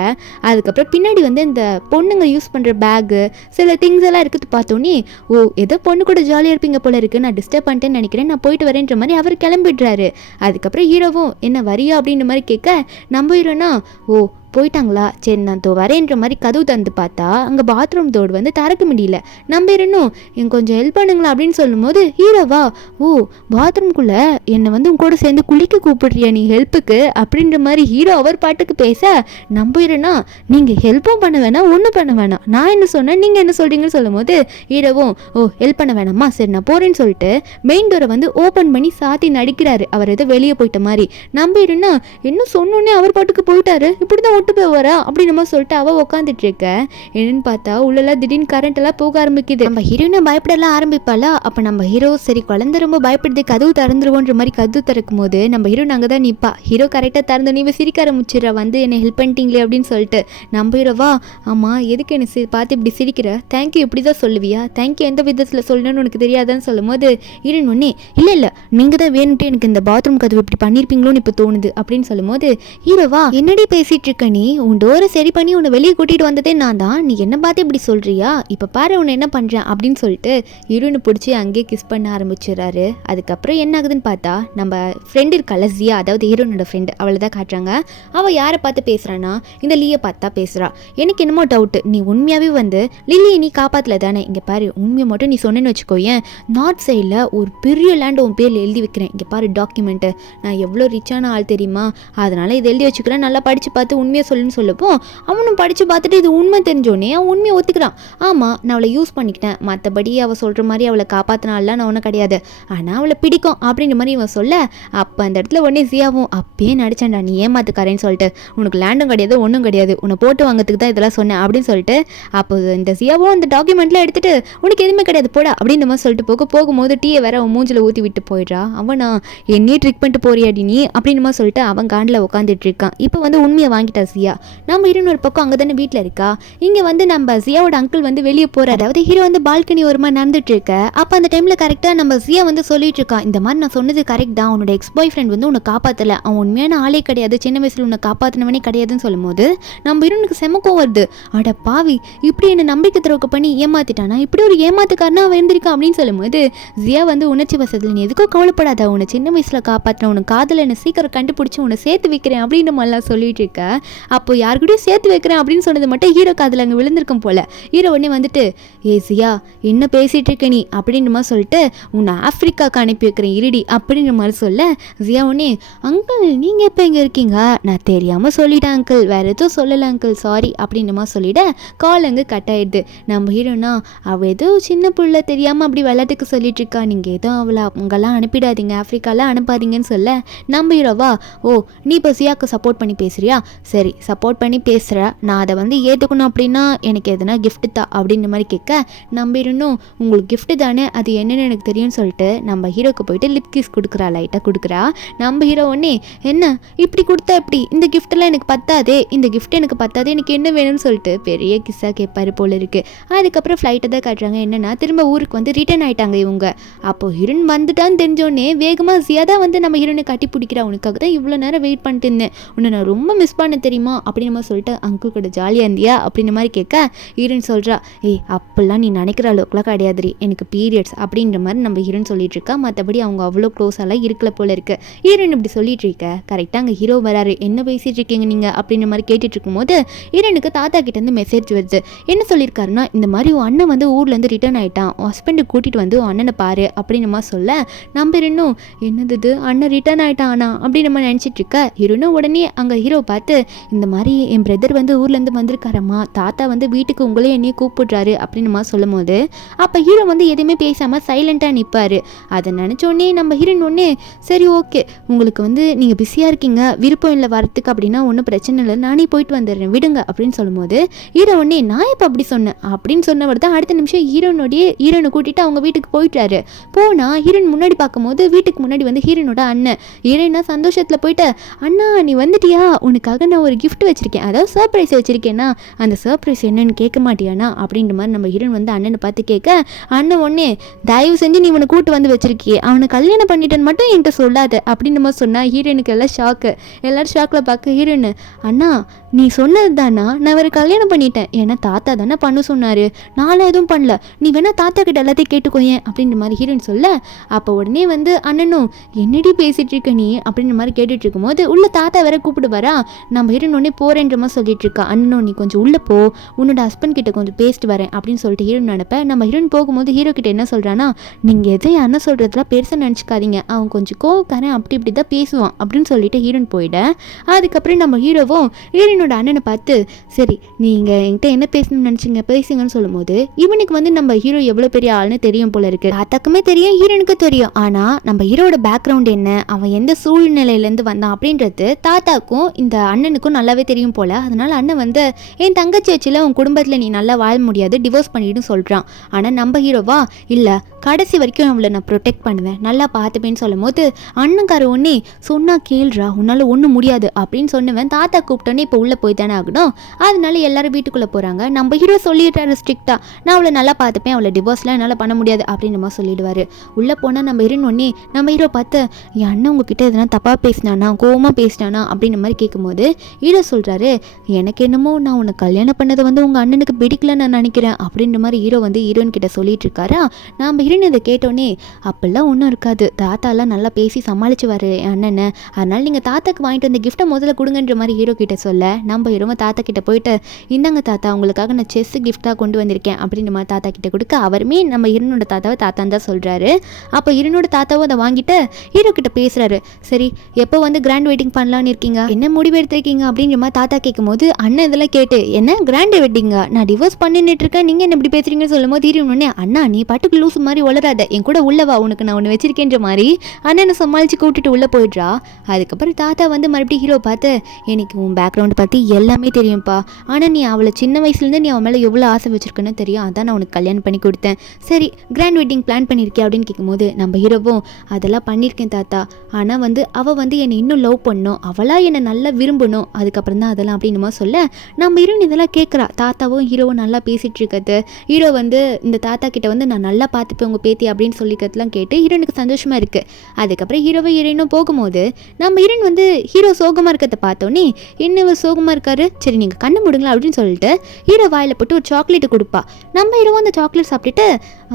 அதுக்கப்புறம் பின்னாடி வந்து இந்த பொண்ணுங்க யூஸ் பண்ணுற பேகு சில திங்ஸ் எல்லாம் இருக்குது பார்த்தோன்னே, ஓ ஏதோ பொண்ணு கூட ஜாலியாக இருப்பீங்க போல இருக்குது, நான் டிஸ்டர்ப் பண்ணிட்டேன்னு நினைக்கிறேன், நான் போயிட்டு வரேன்ற மாதிரி அவர் கிளம்பிடுறாரு. அதுக்கப்புறம் ஹீரோவும் என்ன வரியா அப்படின்ற மாதிரி கேட்க, நம்ம ஹீரோனா ஓ போயிட்டாங்களா, சரி நான் வரேன்ற மாதிரி கதவு தந்து பார்த்தா அங்கே பாத்ரூம் டோர் வந்து திறக்க முடியல. நம்ம இருந்தும் எனக்கு கொஞ்சம் ஹெல்ப் பண்ணுங்களா அப்படின்னு சொல்லும் போது ஹீரோவா, ஓ பாத்ரூம்குள்ளே என்னை வந்து உங்க கூட சேர்ந்து குளிக்க கூப்பிடுறியா நீ ஹெல்ப்புக்கு அப்படின்ற மாதிரி ஹீரோ அவர் பாட்டுக்கு பேச, நம்ம இருனா நீங்கள் ஹெல்ப்பும் பண்ண வேணாம் ஒன்றும் பண்ண வேணாம், நான் என்ன சொன்னேன் நீங்கள் என்ன சொல்கிறீங்கன்னு சொல்லும் போது ஹீரோவும் ஓ ஹெல்ப் பண்ண வேணாமா, சரி நான் போகிறேன்னு சொல்லிட்டு மெயின் டோரை வந்து ஓப்பன் பண்ணி சாத்தி நடிக்கிறாரு. அவர் ஏதோ வெளியே போயிட்ட மாதிரி. நம்ம இருனா என்ன சொன்னோன்னே அவர் பாட்டுக்கு போயிட்டாரு, இப்படி தான் ஒட்டு போய் வரா அப்படின்னு நம்ம சொல்லிட்டு அவள் உட்காந்துட்டு இருக்க. என்னன்னு பார்த்தா உள்ளெல்லாம் திடீர்னு கரண்ட் எல்லாம் போக ஆரம்பிக்குது. நம்ம ஹீரோயினை பயப்படலாம் ஆரம்பிப்பாளா. அப்போ நம்ம ஹீரோ சரி குழந்தை ரொம்ப பயப்படுது கதவு திறந்துருவோன்ற மாதிரி கதவு திறக்கும் போது நம்ம ஹீரோயின் அங்கே தான் நிற்பா. ஹீரோ கரெக்டாக திறந்து நீ சிரிக்க ஆரம்பிச்சிடறா, வந்து என்னை ஹெல்ப் பண்ணிட்டீங்களே அப்படின்னு சொல்லிட்டு. நம்ம ஹீரோவா ஆமாம் எதுக்கு என்னை பார்த்து இப்படி சிரிக்கிற, தேங்க்யூ இப்படி தான் சொல்லுவியா, தேங்க்யூ எந்த விதத்தில் சொல்லணும்னு உனக்கு தெரியாதான்னு சொல்லும் போது ஹீரோயின் ஒன்னே இல்லை நீங்கள் தான் வேணும்ட்டு எனக்கு இந்த பாத்ரூம் கதவு இப்படி பண்ணியிருப்பீங்களோன்னு இப்போ தோணுது அப்படின்னு சொல்லும் போது ஹீரோவா என்னடி பேசிகிட்டு இருக்க நீ உன் டோரை சரி பண்ணி உன்னை வெளியே கூட்டிகிட்டு வந்ததே நான் தான், நீ என்ன பார்த்து இப்படி சொல்கிறியா, இப்போ பாரு உன்னை என்ன பண்ணுறேன் அப்படின்னு சொல்லிட்டு ஹீரோயினை பிடிச்சி அங்கேயே கிஸ் பண்ண ஆரம்பிச்சிடறாரு. அதுக்கப்புறம் என்ன ஆகுதுன்னு பார்த்தா நம்ம ஃப்ரெண்டு இருக்கல ஜியா, அதாவது ஹீரோனோட ஃப்ரெண்டு, அவளை தான் காட்டுறாங்க. அவள் யாரை பார்த்து பேசுகிறான்னா இந்த லீயை பார்த்தா பேசுகிறா. எனக்கு என்னமோ டவுட்டு, நீ உண்மையாகவே வந்து லில்லியை நீ காப்பாற்றல தானே, இங்கே பாரு உண்மையை மட்டும் நீ சொன்னேன்னு வச்சுக்கோயேன், நார்த் சைடில் ஒரு பெரிய லேண்டு உன் பேரில் எழுதி வைக்கிறேன், இங்கே பாரு டாக்குமெண்ட்டு, நான் எவ்வளோ ரிச்சான ஆள் தெரியுமா, அதனால் இதை எழுதி வச்சுக்கிறேன், நல்லா படித்து பார்த்து உண்மையை சொல்லுன்னு சொல்லப்போ அவனும் படித்து பார்த்துட்டு இது உண்மை தெரிஞ்சோடனே அவன் உண்மையை ஒத்துக்கிறான். ஆமாம் நான் அவளை யூஸ் பண்ணிக்கிட்டேன், மற்றபடி அவள் சொல்கிற மாதிரி அவளை காப்பாற்றினாலாம் நான் ஒன்றும் கிடையாது, ஆனால் அவளை பிடிக்கும் அப்படின்ற மாதிரி இவன் சொல்ல, அப்போ அந்த இடத்துல உடனே ஜியாவும் அப்பயே நடிச்சான்டா நீ ஏமாத்துக்காரேன்னு சொல்லிட்டு, உனக்கு லேண்டும் கிடையாது ஒன்றும் கிடையாது, உன்னை போட்டு வாங்கிறதுக்கு தான் இதெல்லாம் சொன்னேன் அப்படின்னு சொல்லிட்டு, அப்போ இந்த ஜியாவும் அந்த டாக்குமெண்ட்லாம் எடுத்துகிட்டு உனக்கு எதுவுமே கிடையாது போடா அப்படின்ற மாதிரி சொல்லிட்டு போகும்போது டீயை வேற அவன் மூஞ்சில் ஊற்றி விட்டு போயிடுறா. அவனா என்னையே ட்ரிக் பண்ணிட்டு போறியாடி நீ அப்படின்னு மாதிரி சொல்லிட்டு அவன் காண்டில் உட்காந்துட்டு இருக்கான். இப்போ வந்து உண்மையை வாங்கிட்டா ஜியா. நம்ம இன்னொரு பக்கம் அங்கே தானே வீட்டில் இருக்கா. இங்கே வந்து நம்ம ஜியாவோட அங்கிள் வந்து வெளியே போகிற, அதாவது ஹீரோ வந்து பால்கனி ஒரு மாதிரி நடந்துட்டு இருக்க. அப்போ அந்த டைமில் கரெக்டாக நம்ம ஜியா வந்து சொல்லிட்டு இருக்கான், இந்த மாதிரி நான் சொன்னது கரெக்ட் தான், உன்னோட எக்ஸ் பாய் ஃப்ரெண்ட் வந்து உன்னை காப்பாற்றலை, அவன் உண்மையான ஆளே கிடையாது, சின்ன வயசில் உன்னை காப்பாற்றினவனே கிடையாதுன்னு சொல்லும்போது நம்ம ஹீரோனுக்கு செமக்கம் வருது. அட பாவி, இப்படி என்னை நம்பிக்கை திறக்க பண்ணி ஏமாத்திட்டானா, இப்படி ஒரு ஏமாத்துக்காரனா அவன் இருந்திருக்கான் அப்படின்னு சொல்லும்போது ஜியா வந்து உணர்ச்சி வசதியில் நீ எதுக்கும் கவலைப்படாத, உன்னை சின்ன வயசில் காப்பாற்றின, உனக்கு காதலை என்னை சீக்கிரம் கண்டுபிடிச்சி உன்னை சேர்த்து வைக்கிறேன் அப்படின்ற மாதிரிலாம் சொல்லிட்டு இருக்க. அப்போ யாருக்கிட்டையும் சேர்த்து வைக்கிறேன் அப்படின்னு சொன்னது மட்டும் ஹீரோ காதில் அங்கே விழுந்திருக்கும் போல. ஹீரோ உடனே வந்துட்டு ஏ ஜியா என்ன பேசிகிட்டு இருக்க நீ அப்படின்ற மாதிரி சொல்லிட்டு உன்னை ஆஃப்ரிக்காவுக்கு அனுப்பி வைக்கிறேன் இருடி அப்படின்ற மாதிரி சொல்ல, ஜியா உடனே அங்கிள் நீங்கள் எப்போ இங்கே இருக்கீங்க, நான் தெரியாமல் சொல்லிட்டேன் அங்கிள், வேறு எதுவும் சொல்லலை அங்கிள் சாரி அப்படின்ற மாதிரி சொல்லிவிட கால் அங்கே கட் ஆகிடுது. நம்ம ஹீரோனா அவள் ஏதோ சின்ன பிள்ளை தெரியாமல் அப்படி விளையாட்டுக்கு சொல்லிட்டு இருக்கா, நீங்கள் எதுவும் அவளை அங்கெல்லாம் அனுப்பிடாதீங்க, ஆஃப்ரிக்காலாம் அனுப்பாதீங்கன்னு சொல்ல, நம்ம ஹீரோவா ஓ நீ இப்போ ஜியாவுக்கு சப்போர்ட் பண்ணி பேசுகிறியா, சரி சப்போர்ட் பண்ணி பேசுகிற, நான் அதை வந்து ஏற்றுக்கணும் அப்படின்னா எனக்கு எதுனா கிஃப்ட்டு தான் அப்படின்ற மாதிரி கேட்க, நம்ம ஹீரோனும் உங்களுக்கு கிஃப்ட்டு தானே அது என்னென்னு எனக்கு தெரியும்னு சொல்லிட்டு நம்ம ஹீரோக்கு போயிட்டு லிப் கிஸ் கொடுக்குறா, லைட்டாக கொடுக்குறா. நம்ம ஹீரோ ஒன்னே என்ன இப்படி கொடுத்தா எப்படி, இந்த கிஃப்ட்டெல்லாம் எனக்கு பத்தாதே, இந்த கிஃப்ட் எனக்கு பத்தாதே, எனக்கு என்ன வேணும்னு சொல்லிட்டு பெரிய கிஸ்ஸாக கேட்பாரு போல இருக்குது. அதுக்கப்புறம் ஃப்ளைட்டை தான் காட்டுறாங்க. என்னென்னா திரும்ப ஊருக்கு வந்து ரிட்டர்ன் ஆகிட்டாங்க இவங்க. அப்போது ஹீரோன் வந்துட்டான்னு தெரிஞ்சோடனே வேகமாக ஜியாதா வந்து நம்ம ஹீரோனை கட்டி பிடிக்கிறா, உனக்காக தான் இவ்வளோ நேரம் வெயிட் பண்ணிட்டு இருந்தேன், உன்னை நான் ரொம்ப மிஸ் பண்ண தெரியுமா அப்படின்னு மாதிரி சொல்லிட்டு அங்கிள் கூட ஜாலியாக இருந்தியா அப்படின்ற மாதிரி கேட்க, ஹீரோன் சொல்கிறா ஏய் அப்பெல்லாம் நீ நினைக்கிற அளவுக்குலாம் கிடையாதுரி, எனக்கு பீரியட்ஸ் அப்படின்ற மாதிரி நம்ம ஹீரோன் சொல்லிட்டு இருக்கா. மற்றபடி அவங்க அவ்வளோ க்ளோஸாலாம் இருக்கல போல இருக்கு. ஹீரோன் இப்படி சொல்லிட்டு இருக்க கரெக்டாக அங்கே ஹீரோ வராரு. என்ன பேசிகிட்டு இருக்கீங்க நீங்கள் அப்படின்ற மாதிரி கேட்டுட்டு இருக்கும்போது ஹீரோனுக்கு தாத்தா கிட்டேருந்து மெசேஜ் வருது. என்ன சொல்லியிருக்காருன்னா இந்த மாதிரி உன் அண்ணன் வந்து ஊர்லேருந்து ரிட்டர்ன் ஆகிட்டான், ஹஸ்பண்டை கூட்டிகிட்டு வந்து உன் அண்ணனை பாரு அப்படின்னு மாதிரி சொல்ல, நம்ம இன்னும் என்னது அண்ணன் ரிட்டர்ன் ஆகிட்டான் ஆனா அப்படின்னு நம்ம நினச்சிட்டு இருக்க. ஹீரோனும் உடனே அங்கே ஹீரோ பார்த்து இந்த மாதிரி என் பிரதர் வந்து ஊர்லேருந்து வந்திருக்காரம்மா, தாத்தா வந்து வீட்டுக்கு உங்களே என்னையே கூப்பிடுறாரு அப்படின்னு மாதிரி சொல்லும் போது அப்போ ஹீரோ வந்து எதுவுமே பேசாமல் சைலண்ட்டாக நிற்பார். அதை நினச்சோடனே நம்ம ஹீரோன் ஒன்னே சரி ஓகே உங்களுக்கு வந்து நீங்கள் பிஸியாக இருக்கீங்க, விருப்பம் இல்லை வரத்துக்கு அப்படின்னா ஒன்றும் பிரச்சனை இல்லை, நானே போயிட்டு வந்துடுறேன் விடுங்க அப்படின்னு சொல்லும்போது ஹீரோ ஒன்னே நான் இப்போ அப்படி சொன்னேன் அப்படின்னு சொன்னவர் தான் அடுத்த நிமிஷம் ஹீரோனை கூட்டிகிட்டு அவங்க வீட்டுக்கு போயிட்டாரு. போனால் ஹீரோன் முன்னாடி பார்க்கும்போது வீட்டுக்கு முன்னாடி வந்து ஹீரோனோட அண்ணன். ஹீரோனா சந்தோஷத்தில் போயிட்டு அண்ணா நீ வந்துட்டியா, உனக்காக நான் ஒரு கிஃப்ட் வச்சுருக்கேன், அதாவது சர்ப்ரைஸ் வச்சுருக்கேன்னா அந்த சர்ப்ரைஸ் என்னன்னு கேட்க மாட்டியானா அப்படின்ற மாதிரி நம்ம ஹீரோன் வந்து அண்ணனை பார்த்து கேட்க, அண்ணன் ஒன்னே தயவு செஞ்சு நீ இவனை கூட்டு வந்து வச்சிருக்கியே, அவனை கல்யாணம் பண்ணிட்டேன்னு மட்டும் என்கிட்ட சொல்லாத அப்படின்னு மாதிரி சொன்னால் ஹீரோனுக்கு எல்லாம் ஷாக்கு. எல்லோரும் ஷாக்கில் பார்க்க ஹீரோனு அண்ணா நீ சொன்னது தானா, நான் இவரை கல்யாணம் பண்ணிட்டேன், ஏன்னா தாத்தா தானே பண்ண சொன்னார், நானும் எதுவும் பண்ணல, நீ வேணா தாத்தா கிட்ட எல்லாத்தையும் கேட்டுக்கோயேன் அப்படின்ற மாதிரி ஹீரோன் சொல்ல, அப்போ உடனே வந்து அண்ணனும் என்னடி பேசிகிட்டு இருக்க நீ அப்படின்ற மாதிரி கேட்டுட்டு இருக்கும்போது உள்ள தாத்தா வேற கூப்பிட்டு வரா. நம்ம ஹீரோன் உடனே போகிறேன்ற மாதிரி சொல்லிட்டு இருக்கா. அண்ணனும் நீ கொஞ்சம் உள்ளே போ, உன்னோட ஹஸ்பண்ட் கிட்ட கொஞ்சம் பேசிட்டு வரேன் அப்படின்னு சொல்லிட்டு ஹீரோன் நினைப்பேன். நம்ம ஹீரோன் போகும்போது ஹீரோ கிட்ட என்ன சொல்கிறான்னா நீங்கள் எதை அண்ணன் சொல்கிறதுலாம் பெருசாக நினச்சிக்காதீங்க, அவன் கொஞ்சம் கோவக்காரன் அப்படி இப்படி தான் பேசுவான் அப்படின்னு சொல்லிட்டு ஹீரோன் போயிட. அதுக்கப்புறம் நம்ம ஹீரோவும் ஹீரோனோட அண்ணனை பார்த்து சரி நீங்கள் என்கிட்ட என்ன பேசணும்னு நினச்சிங்க பேசுங்கன்னு சொல்லும்போது இவனுக்கு வந்து நம்ம ஹீரோ எவ்வளோ பெரிய ஆள்னு தெரியும் போல இருக்கு. தாத்தாக்குமே தெரியும் ஹீரோனுக்கு தெரியும். ஆனால் நம்ம ஹீரோட பேக்ரவுண்ட் என்ன, அவன் எந்த சூழ்நிலையிலேருந்து வந்தான் அப்படின்றது தாத்தாக்கும் இந்த அண்ணனுக்கும் நல்லாவே தெரியும் போல. அதனால அண்ணன் வந்து என் தங்கச்சி வச்சுல உன் குடும்பத்தில் நீ நல்லா வாழ முடியாது, டிவோர்ஸ் பண்ணிட்டு சொல்கிறான். ஆனால் நம்ம ஹீரோவா இல்லை கடைசி வரைக்கும் அவளை நான் ப்ரொடெக்ட் பண்ணுவேன், நல்லா பார்த்துப்பேன்னு சொல்லும் போது அண்ணன்கார ஒன்னே சொன்னா கேள்றா உன்னால் ஒன்றும் முடியாது அப்படின்னு சொன்னவன் தாத்தா கூப்பிட்டோன்னே இப்போ உள்ளே போய் தானே ஆகணும். அதனால எல்லாரும் வீட்டுக்குள்ளே போகிறாங்க. நம்ம ஹீரோ சொல்லிடுறாரு ஸ்ட்ரிக்டா நான் அவளை நல்லா பார்த்துப்பேன், அவளை டிவோர்ஸ்லாம் என்னால் பண்ண முடியாது அப்படின்னு நம்ம சொல்லிடுவார். உள்ளே போனால் நம்ம ஹீரோன்னே நம்ம ஹீரோ பார்த்து என் அண்ணன் உங்ககிட்ட எதனா தப்பாக பேசினானா கோவமாக பேசினானா அப்படின்ற மாதிரி கேட்கும்போது ஹீரோ சொல்கிறாரு, எனக்கு என்னமோ நான் உன்னை கல்யாணம் பண்ணதை வந்து உங்கள் அண்ணனுக்கு பிடிக்கலன்னு நான் நினைக்கிறேன் அப்படின்ற மாதிரி ஹீரோ வந்து ஹீரோயின் கிட்ட சொல்லிட்டு இருக்காரா. நம்ம ஹீரோயின் இதை கேட்டோன்னே, அப்படிலாம் ஒன்றும் இருக்காது, தாத்தாலாம் நல்லா பேசி சமாளிச்சுவார் என் அண்ணனை, அதனால் நீங்கள் தாத்தாக்கு வாங்கிட்டு வந்த கிஃப்ட்டை முதல்ல கொடுங்கன்ற மாதிரி ஹீரோ கிட்ட சொல்ல, நம்ம ஹீரோவை தாத்தா கிட்ட போயிட்டு, இந்தாங்க தாத்தா உங்களுக்காக நான் செஸ் கிஃப்டாக கொண்டு வந்திருக்கேன் அப்படின்ற மாதிரி தாத்தா கிட்ட கொடுக்க, அவருமே நம்ம ஹீரோனோட தாத்தாவை தாத்தான்னு தான் சொல்கிறாரு. அப்போ ஹீரோனோட தாத்தாவும் அதை வாங்கிட்டு ஹீரோ கிட்ட பேசுகிறாரு. சரி, எப்போ வந்து கிராண்ட் வெட்டிங் பண்ணலான்னு இருக்கீங்க, என்ன முடிவு எடுத்திருக்கீங்க அப்படின்ற மாதிரி தாத்தா கேட்கும்போது, அண்ணன் இதெல்லாம் கேட்டு, என்ன கிராண்ட் வெட்டிங்கா, நான் டிவோர்ஸ் பண்ணிட்டு இருக்கேன், நீங்கள் என்ன இப்படி பேசுறீங்கன்னு சொல்லும் போது ஹீரோனே, அண்ணா நீ பாட்டுக்கு லூசு மாதிரி வளராத, என் கூட உள்ளவா, உனக்கு நான் ஒன்று வச்சிருக்கேன்ற மாதிரி அண்ணனை சமாளித்து கூட்டிட்டு உள்ளே போயிடுறா. அதுக்கப்புறம் தாத்தா வந்து மறுபடியும் ஹீரோ பார்த்து, எனக்கு உன் பேக்ரவுண்ட் பற்றி எல்லாமே தெரியும்ப்பா, ஆனால் நீ அவளை சின்ன வயசுலேருந்து நீ அவன் மேலே எவ்வளோ ஆசை வச்சிருக்குன்னு தெரியும், அதான் நான் உனக்கு கல்யாணம் பண்ணி கொடுத்தேன். சரி, கிராண்ட் வெட்டிங் பிளான் பண்ணியிருக்கேன் அப்படின்னு கேட்கும்போது நம்ம ஹீரோவும், அதெல்லாம் பண்ணியிருக்கேன் தாத்தா, ஆனால் வந்து அவள் வந்து என்னை இன்னும் லவ் பண்ணணும், அவளாக என்னை நல்லா விரும்பணும், அதுக்கப்புறம் தான் அதெல்லாம் அப்படின்னுமா சொல்ல, நம்ம ஹீரோயின் இதெல்லாம் கேட்குறா. தாத்தாவும் ஹீரோவும் நல்லா பேசிகிட்டு இருக்கிறது, ஹீரோ வந்து இந்த தாத்தா கிட்ட வந்து நான் நல்லா பார்த்துப்பேன் உங்கள் பேத்தி அப்படின்னு சொல்லிக்கிறதுலாம் கேட்டு ஹீரோனுக்கு சந்தோஷமாக இருக்குது. அதுக்கப்புறம் ஹீரோவை ஹீரோயினும் போகும்போது நம்ம ஹீரோயின் வந்து ஹீரோ சோகமாக இருக்கிறத பார்த்தோன்னே, என்ன சோகமாக இருக்காரு, சரி நீங்கள் கண்ணு முடுங்களா அப்படின்னு சொல்லிட்டு ஹீரோ வாயில் போட்டு ஒரு சாக்லேட்டு கொடுப்பா. நம்ம ஹீரோவும் அந்த சாக்லேட் சாப்பிட்டுட்டு,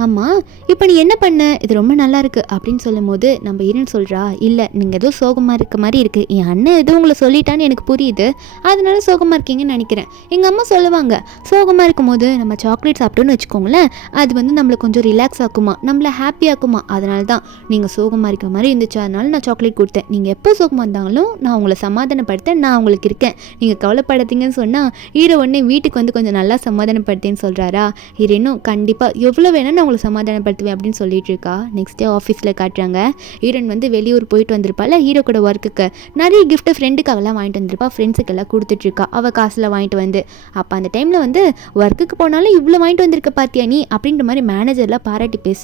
ஆமாம் இப்போ நீ என்ன பண்ண, இது ரொம்ப நல்லா இருக்குது அப்படின்னு சொல்லும் போது நம்ம ஹீரோயின் சொல்கிறா, இல்லை நீங்கள் ஏதோ சோகமாக இருக்க மாதிரி இருக்குது, என் அண்ணன் எதுவும் உங்களை சொல்லிட்டான்னு எனக்கு புரியுது, அதனால சோகமாக இருக்கீங்கன்னு நினைக்கிறேன். எங்கள் அம்மா சொல்லுவாங்க, சோகமாக இருக்கும்போது நம்ம சாக்லேட் சாப்பிட்டோன்னு வச்சுக்கோங்களேன், அது வந்து நம்மளை கொஞ்சம் ரிலாக்ஸ் ஆக்குமா, நம்மளை ஹாப்பி ஆக்குமா, அதனால தான் நீங்கள் சோகமாக இருக்க மாதிரி இருந்துச்சு, அதனால நான் சாக்லேட் கொடுத்தேன், நீங்கள் எப்போ சோகமாக இருந்தாலும் நான் உங்களை சமாதானப்படுத்த நான் உங்களுக்கு இருக்கேன், நீங்கள் கவலைப்படாதீங்கன்னு சொன்னால் ஹீரோ உடனே வீட்டுக்கு வந்து கொஞ்சம் நல்லா சமாதானப்படுத்தேன்னு சொல்கிறாரா. ஹீரோனும் கண்டிப்பாக எவ்வளோ வேணால் நான் உங்களை சமாதானப்படுத்துவேன் அப்படின்னு சொல்லிட்டு இருக்கா. நெக்ஸ்ட் டே ஆஃபீஸில் காட்டுறாங்க, ஹீரோயின் வந்து வெளியூர் போயிட்டு வந்திருப்பாள், ஹீரோ கூட ஒர்க்குக்கு நிறைய கிஃப்ட்டு ஃப்ரெண்டுக்காகலாம் வாங்கிட்டு வந்திருப்பா, ஃப்ரெண்ட்ஸுக்கெல்லாம் கொடுத்துட்ருக்கா அவள் காசில் வாங்கிட்டு வந்து. அப்போ அந்த டைமில் வந்து ஒர்க்குக்கு போனாலும் இவ்வளோ வாங்கிட்டு வந்திருக்க பார்த்தியா நீ அப்படின்ற மாதிரி மேனேஜர்லாம் பாராட்டி பேச,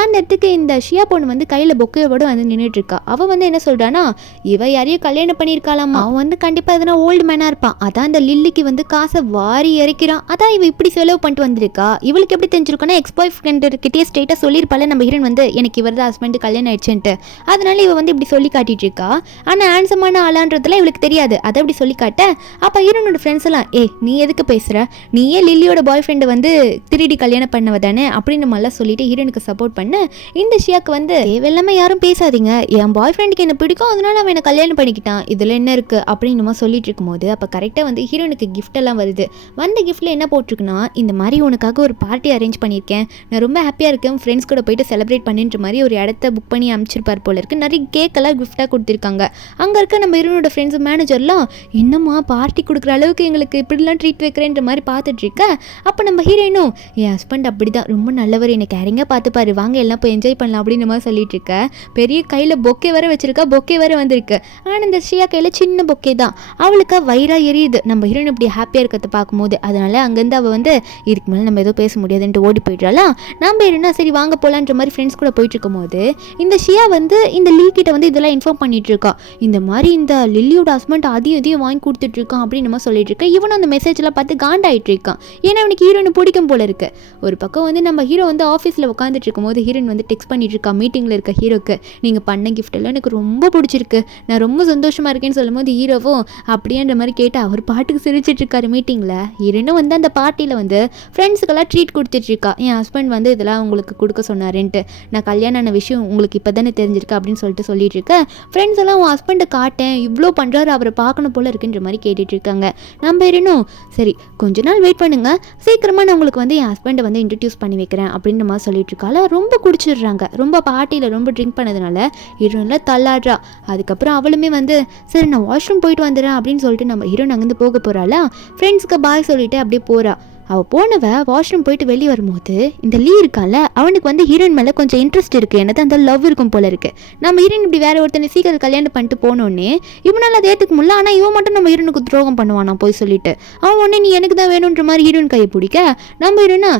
அந்த இடத்துக்கு இந்த ஷியா பொண்ணு வந்து கையில் பொக்கையோட வந்து நின்றுட்டுருக்கா. அவள் வந்து என்ன சொல்கிறான்னா, இவ யாரையும் கல்யாணம் பண்ணியிருக்காளாமா, அவன் வந்து கண்டிப்பாக எதனா ஓல்டு மேனாக இருப்பான், அதான் அந்த லில்லிக்கு வந்து காசை வாரி இறக்கிறான், அதான் இவ இப்படி செலவு பண்ணிட்டு வந்திருக்கா. இவளுக்கு எப்படி தெரிஞ்சிருக்கோன்னா, எக்ஸ் பாய் ஃப்ரெண்டுக்கிட்டே ஸ்ட்ரெயிட்டாக சொல்லியிருப்பாள் நம்ம ஹீரோயின் வந்து, எனக்கு இவர் தான் ஹஸ்பண்டு கல்யாணம் ஆயிடுச்சுன்ட்டு, அதனால இவ வந்து இப்படி சொல்லி காட்டிட்டு இருக்கா. ஆனால் ஹேண்ட்ஸமான ஆளான்றதுலாம் இவளுக்கு தெரியாது, அதை அப்படி சொல்லி காட்ட. அப்போ ஹீரோனோட ஃப்ரெண்ட்ஸ் எல்லாம், நீ எதுக்கு பேசுகிற, நீயே லில்லியோட பாய் ஃப்ரெண்டை வந்து திருடி கல்யாணம் பண்ணவ தானே அப்படின்னு மாதிரிலாம் சொல்லிட்டு ஹீரோனுக்கு சப்போர்ட் பண்ண, இந்த ஷியாக்கு வந்து தேவையில்லாமல் யாரும் பேசாதீங்க, என் பாய் ஃப்ரெண்டுக்கு என்ன பிடிக்கும் அதனால அவன் என்ன கல்யாணம் பண்ணிக்கிட்டான், இதில் என்ன இருக்குது அப்படின்னு சொல்லிட்டு இருக்கும்போது அப்போ கரெக்டாக வந்து ஹீரோனுக்கு கிஃப்ட் எல்லாம் வருது. வந்த கிஃப்ட்டில் என்ன போட்டிருக்குன்னா, இந்த மாதிரி உனக்காக ஒரு பார்ட்டி அரேஞ்ச் பண்ணியிருக்கேன், நான் ரொம்ப ஹாப்பியாக இருக்கேன், ஃப்ரெண்ட்ஸ் கூட போயிட்டு செலிப்ரேட் பண்ணின்ற மாதிரி ஒரு இடத்த புக் பண்ணி அனுப்பிச்சிருப்பார் போல இருக்குது. நிறைய கேக்கெல்லாம் கிஃப்டாக கொடுத்துருக்காங்க. அங்கே இருக்க நம்ம ஹீரோனோட ஃப்ரெண்ட்ஸ் மேனேஜர்லாம், என்னம்மா பார்ட்டி கொடுக்குற அளவுக்கு எங்களுக்கு இப்படிலாம் ட்ரீட் வைக்கிறேன்ற மாதிரி பார்த்துட்டு இருக்க. அப்போ நம்ம ஹீரோயினும், என் ஹஸ்பண்ட் அப்படி தான் ரொம்ப நல்லவர், என்னை கேரிங்காக பார்த்துப்பாரு, வாங்க எல்லாம் போய் என்ஜாய் பண்ணலாம் அப்படின்ற மாதிரி சொல்லிட்டு இருக்க. பெரிய கையில் பொக்கே வர வச்சிருக்கா, பொக்கே வர வந்திருக்கு. ஆனால் இந்த ஷியா கையில் சின்ன பொக்கே தான். அவளுக்கு வயிறா எரியுது நம்ம ஹீரோயின் இப்படி ஹாப்பியாக இருக்கிறத பார்க்கும்போது. அதனால அங்கேருந்து அவள் வந்து இதுக்கு மேலே நம்ம ஏதோ பேச முடியாதுன்ட்டு ஓடி போயிடுறாளா. நம்ம ஹீரோனா சரி வாங்க போகலான்ற மாதிரி ஃப்ரெண்ட்ஸ் கூட போயிட்டு இருக்கும்போது இந்த ஷியா வந்து இந்த லீ கிட்ட வந்து இதெல்லாம் இன்ஃபார்ம் பண்ணிட்டு இருக்கா. இந்த மாதிரி இந்த லில்லியோட ஹஸ்பண்ட் அதையும் வாங்கி கொடுத்துட்டு இருக்கான் அப்படின்னு நம்ம சொல்லிட்டு இருக்கேன். இவனும் அந்த மெசேஜ்லாம் பார்த்து காண்டாயிட்டு இருக்கான். ஏன்னா அவனுக்கு ஹீரோனை பிடிக்கும் போல இருக்கு. ஒரு பக்கம் வந்து நம்ம ஹீரோ வந்து ஆஃபீஸில் உட்காந்துட்டு இருக்கும்போது ஹீரோயின் வந்து டெக்ஸ்ட் பண்ணிட்டு இருக்கா மீட்டிங்கில் இருக்க ஹீரோக்கு, நீங்கள் பண்ண கிஃப்ட் எல்லாம் எனக்கு ரொம்ப பிடிச்சிருக்கு, நான் ரொம்ப சந்தோஷமாக இருக்கேன்னு சொல்லும்போது ஹீரோவும் அப்படின்ற மாதிரி கேட்டு அவர் பாட்டுக்கு சிரிச்சிட்டு இருக்காரு மீட்டிங்கில். ஹீரோனும் வந்து அந்த பார்ட்டியில் வந்து ஃப்ரெண்ட்ஸுக்கெல்லாம் ட்ரீட் கொடுத்துட்டு இருக்கா. என் ஹஸ்பண்ட் வந்து இதெல்லாம் உங்களுக்கு கொடுக்க சொன்னாருன்ட்டு, நான் கல்யாணம் ஆன விஷயம் உங்களுக்கு இப்போ தானே தெரிஞ்சிருக்கு அப்படின்னு சொல்லிட்டு இருக்கேன். ஃப்ரெண்ட்ஸ் எல்லாம் உன் ஹஸ்பண்டை காட்டேன், இவ்வளோ பண்ணுறாரு, அவரை பார்க்கணும் போல இருக்குன்ற மாதிரி கேட்டுட்டு இருக்காங்க. நம்ம ஹீரோனும் சரி கொஞ்ச நாள் வெயிட் பண்ணுங்க, சீக்கிரமாக நான் உங்களுக்கு வந்து என் ஹஸ்பண்டை வந்து இன்ட்ரடியூஸ் பண்ணி வைக்கிறேன் அப்படின்ற மாதிரி சொல்லிட்டு இருக்கால. ரொம்ப குடிச்சிடுறாங்க. ரொம்ப பார்ட்டியில் ரொம்ப ட்ரிங்க் பண்ணதுனால ஹீரோனில் தள்ளாடுறா. அதுக்கப்புறம் அவளுமே வந்து சரி நான் வாஷ்ரூம் போயிட்டு வந்துடுறேன் அப்படின்னு சொல்லிட்டு நம்ம ஹீரோன் அங்கேருந்து போக போகிறாளா. ஃப்ரெண்ட்ஸ்க்கு பாய் சொல்லிட்டு அப்படியே போகிறா. அவள் போனவ வாஷ்ரூம் போயிட்டு வெளியே வரும்போது இந்த லீ இருக்கான்ல, அவனுக்கு வந்து ஹீரோயின் மேலே கொஞ்சம் இன்ட்ரெஸ்ட் இருக்குது, எனக்கு அந்த லவ் இருக்கும் போல இருக்குது. நம்ம ஹீரோயின் இப்படி வேற ஒருத்தனை சீக்கிரம் கல்யாணம் பண்ணிட்டு போனோடனே இவனால் அதை ஏற்றுக்க முடியல. ஆனால் இவன் மட்டும் நம்ம ஹீரோனுக்கு துரோகம் பண்ணுவான் நான் போய் சொல்லிட்டு. அவன் உடனே நீ எனக்கு தான் வேணுன்ற மாதிரி ஹீரோயின் கையை பிடிக்க, நம்ம ஹீரோனா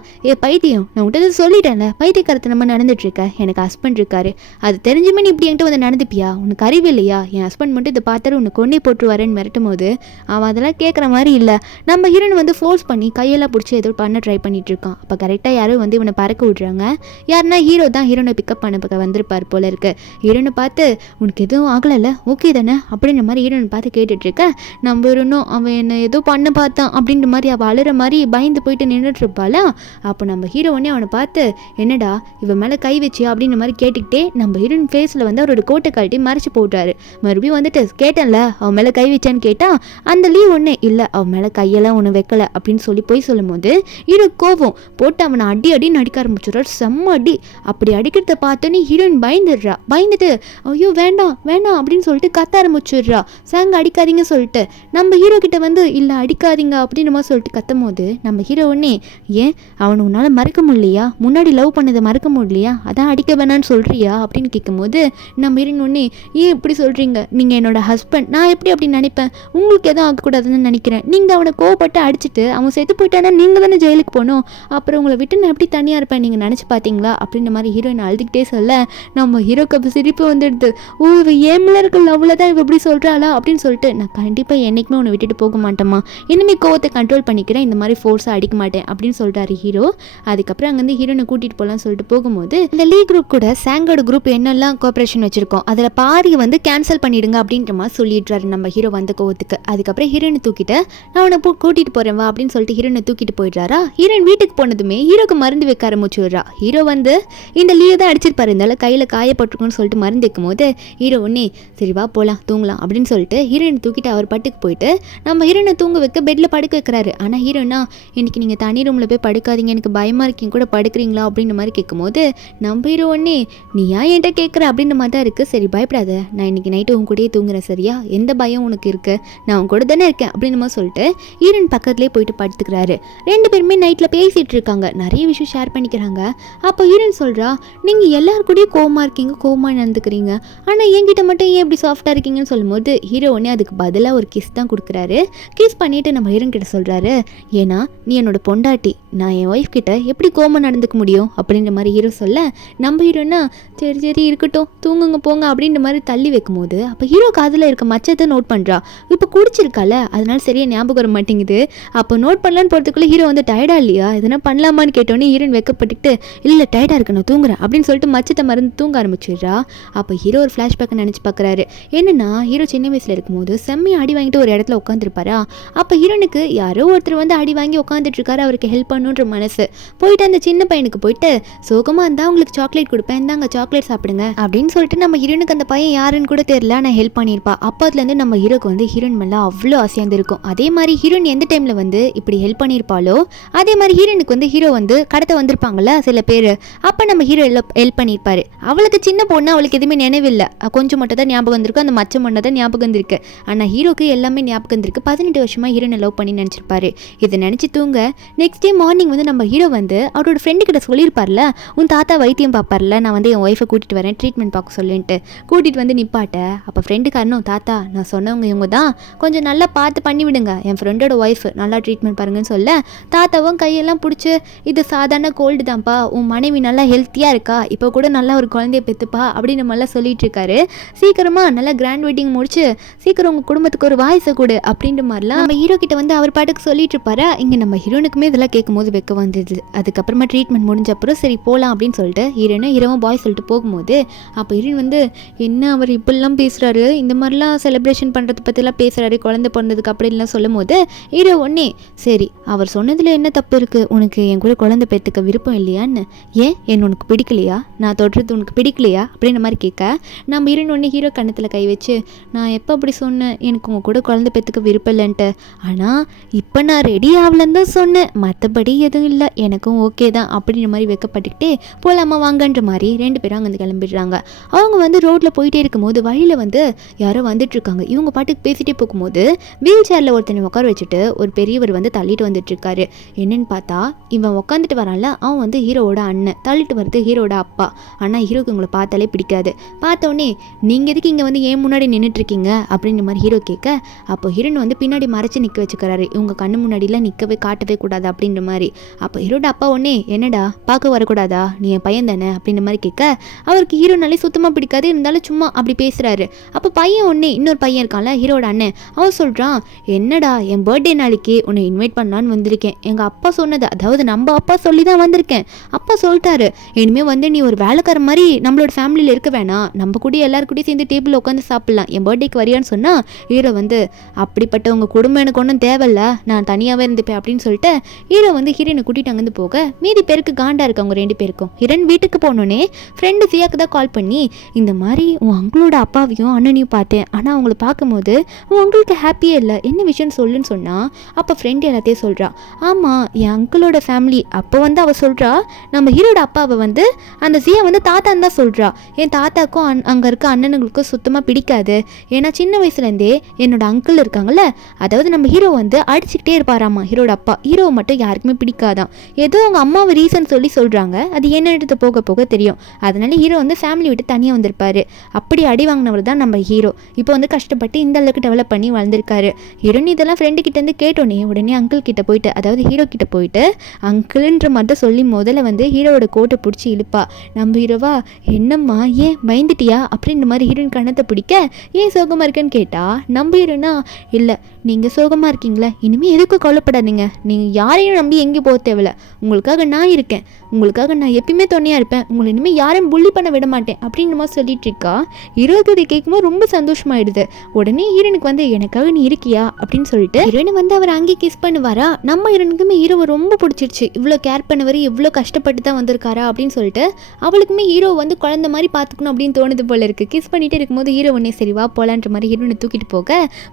பைத்தியம், நான் உன்கிட்ட சொல்லிட்டேன்ல பைத்தியக்காரத்தை நம்ம நடந்துட்டு இருக்க, எனக்கு ஹஸ்பண்ட் இருக்காரு, அது தெரிஞ்சுமே நீ இப்படி என்கிட்ட வந்து நடந்துப்பியா, உனக்கு அறிவு இல்லையா, என் ஹஸ்பண்ட் மட்டும் இதை பார்த்தாரு உனக்கு கொண்டே போட்டுருவாருன்னு மிரட்டும் போது அவன் அதெல்லாம் கேட்குற மாதிரி இல்லை. நம்ம ஹீரோயின் வந்து ஃபோர்ஸ் பண்ணி கையெல்லாம் பிடிச்சி ஏதோ பண்ண ட்ரை பண்ணிட்டு இருக்கான். அப்போ கரெக்டாக யாரும் வந்து இவனை பறக்க விடுறாங்க. யாருன்னா ஹீரோ தான் ஹீரோனை பிக்கப் பண்ண வந்திருப்பார் போல இருக்கு. ஹீரோனை பார்த்து உனக்கு எதுவும் ஆகலைல்ல, ஓகே தானே அப்படின்ற மாதிரி ஹீரோனை பார்த்து கேட்டுட்டு இருக்க. நம்ம இன்னும் அவன் என்ன ஏதோ பண்ண பார்த்தான் அப்படின்ற மாதிரி அவள் அழுற மாதிரி பயந்து போயிட்டு நின்றுட்டு இருப்பாளா. அப்போ நம்ம ஹீரோ உடனே அவனை பார்த்து என்னடா இவன் மேலே கை வச்சியா அப்படின்ற மாதிரி கேட்டுக்கிட்டே நம்ம ஹீரோயின் ஃபேஸில் வந்து அவரோட கோட்டை கழட்டி மறைச்சு போட்டாரு. மறுபடியும் வந்துட்டு கேட்டேன்ல அவன் மேலே கை வச்சான்னு கேட்டால் அந்த லீவ் ஒன்று இல்லை அவன் மேலே கையெல்லாம் ஒன்று வைக்கல அப்படின்னு சொல்லி போய் சொல்லும் போது ஹீரோ கோவம் போட்டு அவனை அடின்னு அடிக்க ஆரம்பிச்சுடுறாரு. செம்ம அடி. அப்படி அடிக்கிறத பார்த்தோன்னே ஹீரோயின் பயந்துடுறா. பயந்துட்டு ஐயோ வேண்டாம் வேண்டாம் அப்படின்னு சொல்லிட்டு கத்த ஆரம்பிச்சுடுறா. சாங்க அடிக்காதீங்க சொல்லிட்டு நம்ம ஹீரோ கிட்ட வந்து இல்லை அடிக்காதீங்க அப்படின்னு மாதிரி சொல்லிட்டு கத்தும் போது நம்ம ஹீரோ ஒன்னே ஏன் அவனை உன்னால் மறக்க முடியலையா, முன்னாடி லவ் பண்ணதை மறக்க முடியலையா, அதான் அடிக்க வேணான்னு சொல்கிறியா அப்படின்னு கேட்கும்போது நம்ம ஹீரோயின் ஒன்னே ஏன் இப்படி சொல்கிறீங்க, நீங்கள் என்னோட ஹஸ்பண்ட், நான் எப்படி அப்படின்னு நினைப்பேன், உங்களுக்கு எதுவும் ஆகக்கூடாதுன்னு நினைக்கிறேன், நீங்கள் அவனை கோவப்பட்டு அடிச்சுட்டு அவன் செத்து போயிட்டானா நீங்கள் தானே ஜெயிலுக்கு போகணும், அப்புறம் உங்களை விட்டு நான் எப்படி தனியாக இருப்பேன் நீங்கள் நினச்சி பார்த்தீங்களா அப்படின்ற மாதிரி ஹீரோயின் அழுதுகிட்டே சொல்ல நம்ம ஹீரோக்கு அப்போ சிரிப்பு வந்துடுது. ஓ இவ ஏமில் இருக்க லவ்வில் தான் இவ எப்படி சொல்கிறாளா அப்படின்னு சொல்லிட்டு நான் கண்டிப்பாக என்றைக்குமே உன்னை விட்டுட்டு போக மாட்டேம்மா, இனிமேல் கோவத்தை கண்ட்ரோல் பண்ணிக்கிறேன், இந்த மாதிரி ஃபோர்ஸாக அடிக்க மாட்டேன் அப்படின்னு சொல்லிட்டாரு ஹீரோ. அதுக்கப்புறம் அங்கேருந்து ஹீரோனை கூட்டிகிட்டு போகலான்னு சொல்லிட்டு போகும்போது இந்த லீ குரூப் கூட சாங்கோட குரூப் என்னெல்லாம் கோஆப்ரேஷன் வச்சிருக்கோம் அதில் பாதி வந்து கேன்சல் பண்ணிடுங்க அப்படின்ற மாதிரி சொல்லிடுறாரு நம்ம ஹீரோ வந்த கோவத்துக்கு. அதுக்கப்புறம் ஹீரோனை தூக்கிட்டு நான் உன்னை கூட்டிகிட்டு போகிறேன் வா அப்படின்னு சொல்லிட்டு ஹீரோனை தூக்கிட்டு போயிடுறாரா. ஹீரோயின் வீட்டுக்கு போனதுமே ஹீரோக்கு மருந்து வைக்க ஆரம்பிச்சுடுறா. ஹீரோ வந்து இந்த லீவ் தான் அடிச்சிருப்பாரு, இருந்தாலும் கையில் காயப்பட்டிருக்குன்னு சொல்லிட்டு மருந்து வைக்கும் போது ஹீரோ ஒன்னே சரி வா போகலாம் தூங்கலாம் அப்படின்னு சொல்லிட்டு ஹீரோயினை தூக்கிட்டு அவர் பட்டுக்கு போயிட்டு நம்ம ஹீரோனை தூங்க வைக்க பெட்டில் படுக்க வைக்கிறாரு. ஆனால் ஹீரோனா இன்னைக்கு நீங்கள் தனி ரூமில் போய் படுக்காதீங்க, எனக்கு பயமாக இருக்கீங்க கூட படுக்கிறீங்களா அப்படின்ற மாதிரி கேட்கும்போது நம்ம ஹீரோ ஒன்னே நீ ஏன் என்கிட்ட கேட்குற அப்படின்ற மாதிரி தான் இருக்குது, சரி பயப்படாத நான் இன்னைக்கு நைட்டு உன் கூடயே தூங்குறேன் சரியா, எந்த பயம் உனக்கு இருக்கு, நான் உன் கூட தானே இருக்கேன் அப்படின்ற மாதிரி சொல்லிட்டு ஹீரோயின் பக்கத்துலேயே போயிட்டு படுத்துக்கிறாரு. ரெண்டு பேருமே நைட்டில் பேசிகிட்டு இருக்காங்க, நிறைய விஷயம் ஷேர் பண்ணிக்கிறாங்க. அப்போ ஹீரோயின் சொல்கிறா நீங்கள் எல்லாரு கூடயும் கோவமாக இருக்கீங்க, கோவமாக நடந்துக்கிறீங்க, ஆனால் என்கிட்ட மட்டும் ஏன் இப்படி சாஃப்டாக இருக்கீங்கன்னு சொல்லும்போது ஹீரோ ஒன்னே அதுக்கு பதிலாக ஒரு கிஸ் தான் கொடுக்குறாரு. கிஸ் பண்ணிவிட்டு நம்ம ஹீரோயின் கிட்ட சொல்கிறாரு ஏன்னா நீ என்னோட பொண்டாட்டி, நான் என் ஒய்ஃப் கிட்ட எப்படி கோவமாக நடந்துக்க முடியும் அப்படின்ற மாதிரி ஹீரோ சொல்ல நம்ம ஹீரோனா சரி சரி இருக்கட்டும் தூங்குங்க போங்க அப்படின்ற மாதிரி தள்ளி வைக்கும் போது அப்போ ஹீரோ காதில் இருக்க மச்சத்தை நோட் பண்ணுறா. இப்போ குடிச்சிருக்கால அதனால சரியா ஞாபகம் வர மாட்டேங்குது. அப்போ நோட் பண்ணலான்னு போகிறதுக்குள்ளே ஹீரோ வந்து டயர்டா இல்லையா எதனா பண்ணலாமான்னு கேட்டோன்னே ஹீரோயின் வைக்கப்பட்டுட்டு இல்லை டயர்டாக இருக்கு நான் தூங்குறேன் அப்படின்னு சொல்லிட்டு மச்சத்தை மருந்து தூங்க ஆரம்பிச்சிடுறா. அப்போ ஹீரோ ஒரு ஃப்ளாஷ்பேக்கை நினச்சி பார்க்குறாரு. என்னன்னா ஹீரோ சின்ன வயசில் இருக்கும்போது செம்மையாக அடி வாங்கிட்டு ஒரு இடத்துல உட்காந்துருப்பாரா. அப்போ ஹீரோனுக்கு யாரோ ஒருத்தர் வந்து அடி வாங்கி உட்காந்துட்டு இருக்காரு, அவருக்கு ஹெல்ப் பண்ணுன்ற மனசு போயிட்டு அந்த சின்ன பையனுக்கு போயிட்டு சோகமாக இருந்தால் உங்களுக்கு சாக்லேட் கொடுப்பேன், இந்தாங்க சாக்லேட் சாப்பிடுங்க அப்படின்னு சொல்லிட்டு நம்ம ஹீரோனுக்கு அந்த பையன் யாருன்னு கூட தெரியல நான் ஹெல்ப் பண்ணியிருப்பா. அப்போதுலேருந்து நம்ம ஹீரோக்கு வந்து ஹீரோயின் மேலே அவ்வளோ ஆசையாக இருக்கும். அதே மாதிரி ஹீரோயின் எந்த டைமில் வந்து இப்படி ஹெல்ப் பண்ணியிருப்பாளோ அதே மாதிரி ஹீரோனுக்கு வந்து ஹீரோ வந்து கடத்த வந்திருப்பாங்கள்ல சில பேர், அப்போ நம்ம ஹீரோ ஹெல்ப் பண்ணியிருப்பாரு. அவளுக்கு சின்ன பொண்ணு, அவளுக்கு எதுவுமே நினைவில்லை, கொஞ்சம் மட்டும் தான் ஞாபகம் வந்திருக்கு, அந்த மச்சம் மட்டும் தான் ஞாபகம் வந்திருக்கு. ஆனால் ஹீரோக்கு எல்லாமே ஞாபகம் வந்திருக்கு. 18 வருஷமாக ஹீரோனை லவ் பண்ணி நினச்சிருப்பாரு. இதை நினச்சி தூங்க நெக்ஸ்ட் டே மார்னிங் வந்து நம்ம ஹீரோ வந்து அவரோட ஃப்ரெண்டு கிட்ட சொல்லியிருப்பார்ல உன் தாத்தா வைத்தியம் பார்ப்பார்ல, நான் வந்து என் ஒய்ஃபை கூட்டிகிட்டு வரேன் ட்ரீட்மெண்ட் பார்க்க சொல்லிட்டு கூட்டிகிட்டு வந்து நிப்பாட்ட. அப்போ ஃப்ரெண்டுக்காரனும் தாத்தா நான் சொன்னவங்க இவங்க தான், கொஞ்சம் நல்லா பார்த்து பண்ணி விடுங்க, என் ஃப்ரெண்டோட ஒய்ஃப் நல்லா ட்ரீட்மெண்ட் பாருங்கன்னு சொல்ல தாத்தாவும் கையெல்லாம் பிடிச்சி இது சாதாரண கோல்டு தான்ப்பா, உன் மனைவி நல்லா ஹெல்த்தியாக இருக்கா, இப்போ கூட நல்லா ஒரு குழந்தைய பெற்றுப்பா அப்படின்னு நம்மளாம் சொல்லிட்டு இருக்காரு. சீக்கிரமாக நல்லா கிராண்ட் வெட்டிங் முடிச்சு சீக்கிரம் உங்கள் குடும்பத்துக்கு ஒரு வாய்ஸை கொடு அப்படின்ற மாதிரிலாம் நம்ம ஹீரோ கிட்ட வந்து அவர் பாட்டுக்கு சொல்லிட்டு இருப்பாரு. இங்கே நம்ம ஹீரோனுக்குமே இதெல்லாம் கேட்கும் போது வைக்க வந்தது. அதுக்கப்புறமா ட்ரீட்மெண்ட் முடிஞ்ச அப்புறம் சரி போகலாம் அப்படின்னு சொல்லிட்டு ஹீரோவும் பாய் சொல்லிட்டு போகும்போது அப்போ ஹீரோயின் வந்து என்ன அவர் இப்படிலாம் பேசுகிறாரு, இந்த மாதிரிலாம் செலிப்ரேஷன் பண்ணுறதை பற்றிலாம் பேசுகிறாரு, குழந்தை பிறந்ததுக்கு அப்படின்லாம் சொல்லும் போது ஹீரோ ஒன்னே சரி அவர் சொன்னதில் என்ன தப்பு இருக்குது, உனக்கு என் கூட குழந்தை பெற்றுக்க விருப்பம் இல்லையான்னு, ஏன் உனக்கு பிடிக்கலையா, நான் தொடுறது உனக்கு பிடிக்கலையா அப்படின்ற மாதிரி கேட்க நம்ம ஹீரோயின் ஒன்று ஹீரோ கண்ணத்தில் கை வச்சு நான் எப்போ அப்படி சொன்னேன், எனக்கு உங்கள் கூட குழந்தை பெற்றுக்க விருப்பம் இல்லைன்ட்டு, ஆனால் இப்போ நான் ரெடி ஆகலன்னு தான் சொன்னேன், மற்றபடி எதுவும் இல்லை எனக்கும் ஓகே தான் அப்படின்ற மாதிரி வைக்கப்பட்டுக்கிட்டே போகலாமா வாங்கன்ற மாதிரி ரெண்டு பேரும் அங்கேருந்து கிளம்பிடுறாங்க. அவங்க வந்து ரோட்டில் போயிட்டே இருக்கும்போது வழியில் வந்து யாரோ வந்துட்டுருக்காங்க. இவங்க பாட்டுக்கு பேசிகிட்டே போகும்போது வீல் சேரில் ஒருத்தனை உட்கார வச்சுட்டு ஒரு பெரியவர் வந்து தள்ளிட்டு வந்துட்டுருக்காரு. என்னன்னு பார்த்தா இவன் உட்காந்துட்டு வரான்ல அவன் வந்து ஹீரோவோட அண்ணன், தள்ளிட்டு வருது ஹீரோட அப்பா. ஆனால் ஹீரோக்கு இவங்களை பார்த்தாலே பிடிக்காது. பார்த்தோன்னே நீங்கள் எதுக்கு இங்கே வந்து ஏன் முன்னாடி நின்றுட்டுருக்கீங்க அப்படின்ற மாதிரி ஹீரோ கேட்க அப்போ ஹீரோன் வந்து பின்னாடி மறைச்சி நிற்க வச்சுக்கிறாரு, இவங்க கண்ணு முன்னாடிலாம் நிற்கவே காட்டவே கூடாது அப்படின்ற மாதிரி. அப்போ ஹீரோட அப்பா ஒன்னே என்னடா பார்க்க வரக்கூடாதா, நீ என் பையன் தானே அப்படின்ற மாதிரி கேட்க அவருக்கு ஹீரோனாலே சுத்தமாக பிடிக்காது, இருந்தாலும் சும்மா அப்படி பேசுகிறாரு. அப்போ பையன் ஒன்னே இன்னொரு பையன் இருக்கான்ல ஹீரோட அண்ணன், அவன் சொல்கிறான் என்னடா என் பர்த்டே நாளைக்கு உன்னை இன்வைட் பண்ணலான்னு வந்திருக்கேன். எங்கள் அப்பா சொன்னது, அதாவது நம்ம அப்பா சொல்லி தான் வந்திருக்கேன். அப்பா சொல்லிட்டாரு, இனிமேல் வந்து நீ ஒரு வேலைக்கார மாதிரி நம்மளோட ஃபேமிலியில் இருக்க வேணாம், நம்ம கூட எல்லாரும் கூட சேர்ந்து டேபிளில் உட்காந்து சாப்பிட்லாம், என் பர்த்டேக்கு வரியான்னு சொன்னால் ஹீரோ வந்து அப்படிப்பட்ட உங்கள் குடும்பம் எனக்கு ஒன்றும் தேவையில்ல, நான் தனியாகவே இருந்துப்பேன் அப்படின்னு சொல்லிட்டு ஹீரோ வந்து ஹீரோனை கூட்டிகிட்டு அங்கேருந்து போக மீதி பேருக்கு காண்டா இருக்கு அவங்க 2 பேருக்கும். ஹீரோன் வீட்டுக்கு போனோடனே ஃப்ரெண்டு சியாக்கு தான் கால் பண்ணி, இந்த மாதிரி உன் அங்களோட அப்பாவையும் அண்ணனையும் பார்த்தேன், ஆனால் அவங்கள பார்க்கும்போது உன் அங்கிளுக்கு ஹாப்பியே இல்லை, என்ன விஷயம்னு சொல்லுன்னு சொன்னால் அப்போ ஃப்ரெண்டு எல்லாத்தையும் சொல்கிறா. ஆமாம், என் அங்கிளோட ஃபேமிலி. அப்போ வந்து அவள் சொல்கிறா, நம்ம ஹீரோட அப்பாவை வந்து அந்த சியா வந்து தாத்தான்னு தான் சொல்கிறா. என் தாத்தாக்கும் அங்கே இருக்க அண்ணனுங்களுக்கும் சுத்தமாக பிடிக்காது, ஏன்னா சின்ன வயசுலேருந்தே என்னோட அங்கிள் இருக்காங்கல்ல, அதாவது நம்ம ஹீரோ வந்து அடிச்சுக்கிட்டே இருப்பாராமா ஹீரோட அப்பா. ஹீரோவை மட்டும் யாருக்குமே பிடிக்காதான், ஏதோ அவங்க அம்மாவை ரீசன் சொல்லி சொல்கிறாங்க, அது என்னென்னு போக போக தெரியும். அதனால ஹீரோ வந்து ஃபேமிலி விட்டு தனியாக வந்திருப்பாரு. அப்படி அடி வாங்கினவர் தான் நம்ம ஹீரோ. இப்போ வந்து கஷ்டப்பட்டு இந்த அளவுக்கு டெவலப் பண்ணி வளர்ந்துருக்காரு. ஹீரோன் இதெல்லாம் ஃப்ரெண்டு கிட்டேருந்து கேட்டோன்னே உடனே அங்கிள் கிட்ட போயிட்டு, அதாவது ஹீரோ கிட்ட போயிட்டு அங்கிள்ன்ற மாதிரி சொல்லி முதல்ல வந்து ஹீரோவோட கோட்டை பிடிச்சி இழுப்பா. நம்ம ஹீரோவா, என்னம்மா ஏன் பயந்துட்டியா அப்படின்ற மாதிரி ஹீரோயின் கண்ணத்தை பிடிக்க, ஏன் சோகமாக இருக்கேன்னு கேட்டா நம்ம ஹீரோனா, இல்லை நீங்கள் சோகமாக இருக்கீங்களா, இனிமேல் எதுக்கும் கவலைப்படாதீங்க, நீங்கள் யாரையும் நம்பி எங்கேயும் போக தேவையில்ல, உங்களுக்காக நான் இருக்கேன், உங்களுக்காக நான் எப்பயுமே துணையாக இருப்பேன், உங்களை இனிமேல் யாரையும் புள்ளி பண்ண விட மாட்டேன் அப்படின்ற மாதிரி சொல்லிட்டு இருக்கா. ஹீரோக்கு இதை கேட்கும்போது ரொம்ப சந்தோஷமாயிடுது. உடனே ஹீரோனுக்கு வந்து எனக்காக நீ இருக்கியா அப்படின்னு சொல்லிட்டு ஹீரோயின் வந்து அவர் அங்கேயே கிஸ் பண்ணுவாரா. நம்ம ஹீரோனுக்குமே ஹீரோவை ரொம்ப பிடிச்சிருச்சு, இவ்வளோ கேர் பண்ணவர் இவ்வளோ கஷ்டப்பட்டு தான் வந்திருக்காரா அப்படின்னு சொல்லிட்டு அவளுக்குமே ஹீரோ வந்து குழந்தை மாதிரி பார்த்துக்கணும் அப்படின்னு தோணுது போல இருக்கு. கிஸ் பண்ணிட்டு இருக்கும்போது ஹீரோ உடனே சரி வா போலான்ற மாதிரி ஹீரோனை தூக்கிட்டு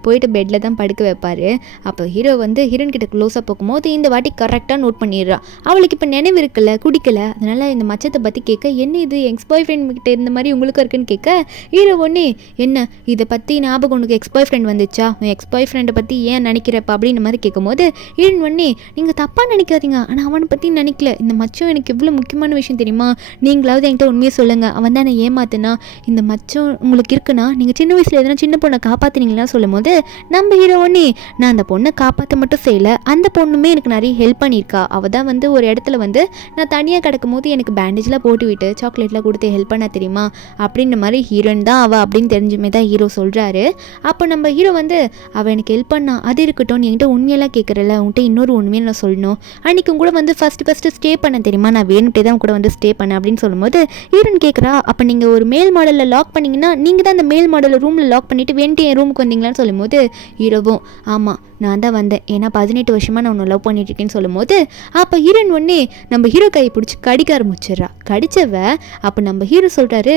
போயிட்டு பெட்டில் தான் படுக்க வைப்பாரு. அப்போ ஹீரோ வந்து ஹீரோன் கிட்ட க்ளோஸாக போகும்போது இந்த வாட்டி கரெக்டாக நோட் பண்ணிடுறா. அவளுக்கு இப்போ நினைவு இருக்குல்ல, குடிக்கல, அதனால இந்த மச்சத்தை பற்றி கேட்க, என்ன இது எக்ஸ் பாய் ஃப்ரெண்ட் கிட்ட இருந்த மாதிரி உங்களுக்கு இருக்குன்னு கேட்க, ஹீரோ ஒன்னே என்ன இதை பற்றி ஞாபகம் உனக்கு எக்ஸ் பாய் ஃப்ரெண்ட் வந்துச்சா, எக்ஸ் பாய் ஃப்ரெண்டை பற்றி ஏன் நினைக்கிறப்ப அப்படின்னு மாதிரி கேட்கும்போது ஹீரோன் ஒன்னே, நீங்கள் தப்பாக நினைக்காதீங்க, ஆனால் அவனை பற்றி நினைக்கல, இந்த மச்சம் எனக்கு எவ்வளோ முக்கியமான விஷயம் தெரியுமா, நீங்களாவது என்கிட்ட உண்மையை சொல்லுங்கள், அவன் தான் நான் ஏமாத்துனா, இந்த மச்சம் உங்களுக்கு இருக்குன்னா நீங்கள் சின்ன வயசில் எதனா சின்ன பொண்ணை காப்பாற்றினீங்களா சொல்லும் போது நம்ம ஹீரோ ஒன்னே, நான் அந்த பொண்ணை காப்பாற்ற மட்டும் செய்யலை, அந்த பொண்ணுமே எனக்கு நிறைய ஹெல்ப் பண்ணியிருக்கா, அவள் தான் வந்து ஒரு இடத்துல வந்து நான் தனியாக கிடக்கும் போது எனக்கு பேண்டேஜ்லாம் போட்டு விட்டு சாக்லேட்லாம் கொடுத்து ஹெல்ப் பண்ண தெரியுமா அப்படின்ற மாதிரி ஹீரோயின் தான் அவள் அப்படின்னு தெரிஞ்சுமே தான் ஹீரோ சொல்கிறாரு. அப்போ நம்ம ஹீரோ வந்து அவள் எனக்கு ஹெல்ப் பண்ணா, அது இருக்கட்டும், நீ என்கிட்ட உண்மையெல்லாம் கேட்குறல, உன்கிட்ட இன்னொரு உண்மையை நான் சொல்லணும், அன்றைக்கி கூட வந்து ஃபஸ்ட்டு ஸ்டே பண்ண தெரியுமா, நான் வேணும்ட்டே தான் கூட வந்து ஸ்டே பண்ணேன் அப்படின்னு சொல்லும்போது ஹீரோயின் கேட்குறா, அப்போ நீங்கள் ஒரு மேல் மாடலில் லாக் பண்ணிங்கன்னா நீங்கள் தான் அந்த மேல் மாடலில் ரூமில் லாக் பண்ணிவிட்டு வேணுட்டு என் ரூமுக்கு வந்தீங்களான்னு சொல்லும்போது ஹீரோவும் ஆமாம் நான் தான் வந்தேன், ஏன்னா 18 வருஷமாக நான் உன்னை லவ் பண்ணிட்டுருக்கேன்னு சொல்லும்போது அப்போ ஹீரோயின் ஒன்னே நம்ம ஹீரோ கையை பிடிச்சி கடிக்க ஆரம்பிச்சிடுறா. கடிச்சவ அப்போ நம்ம ஹீரோ சொல்கிறாரு,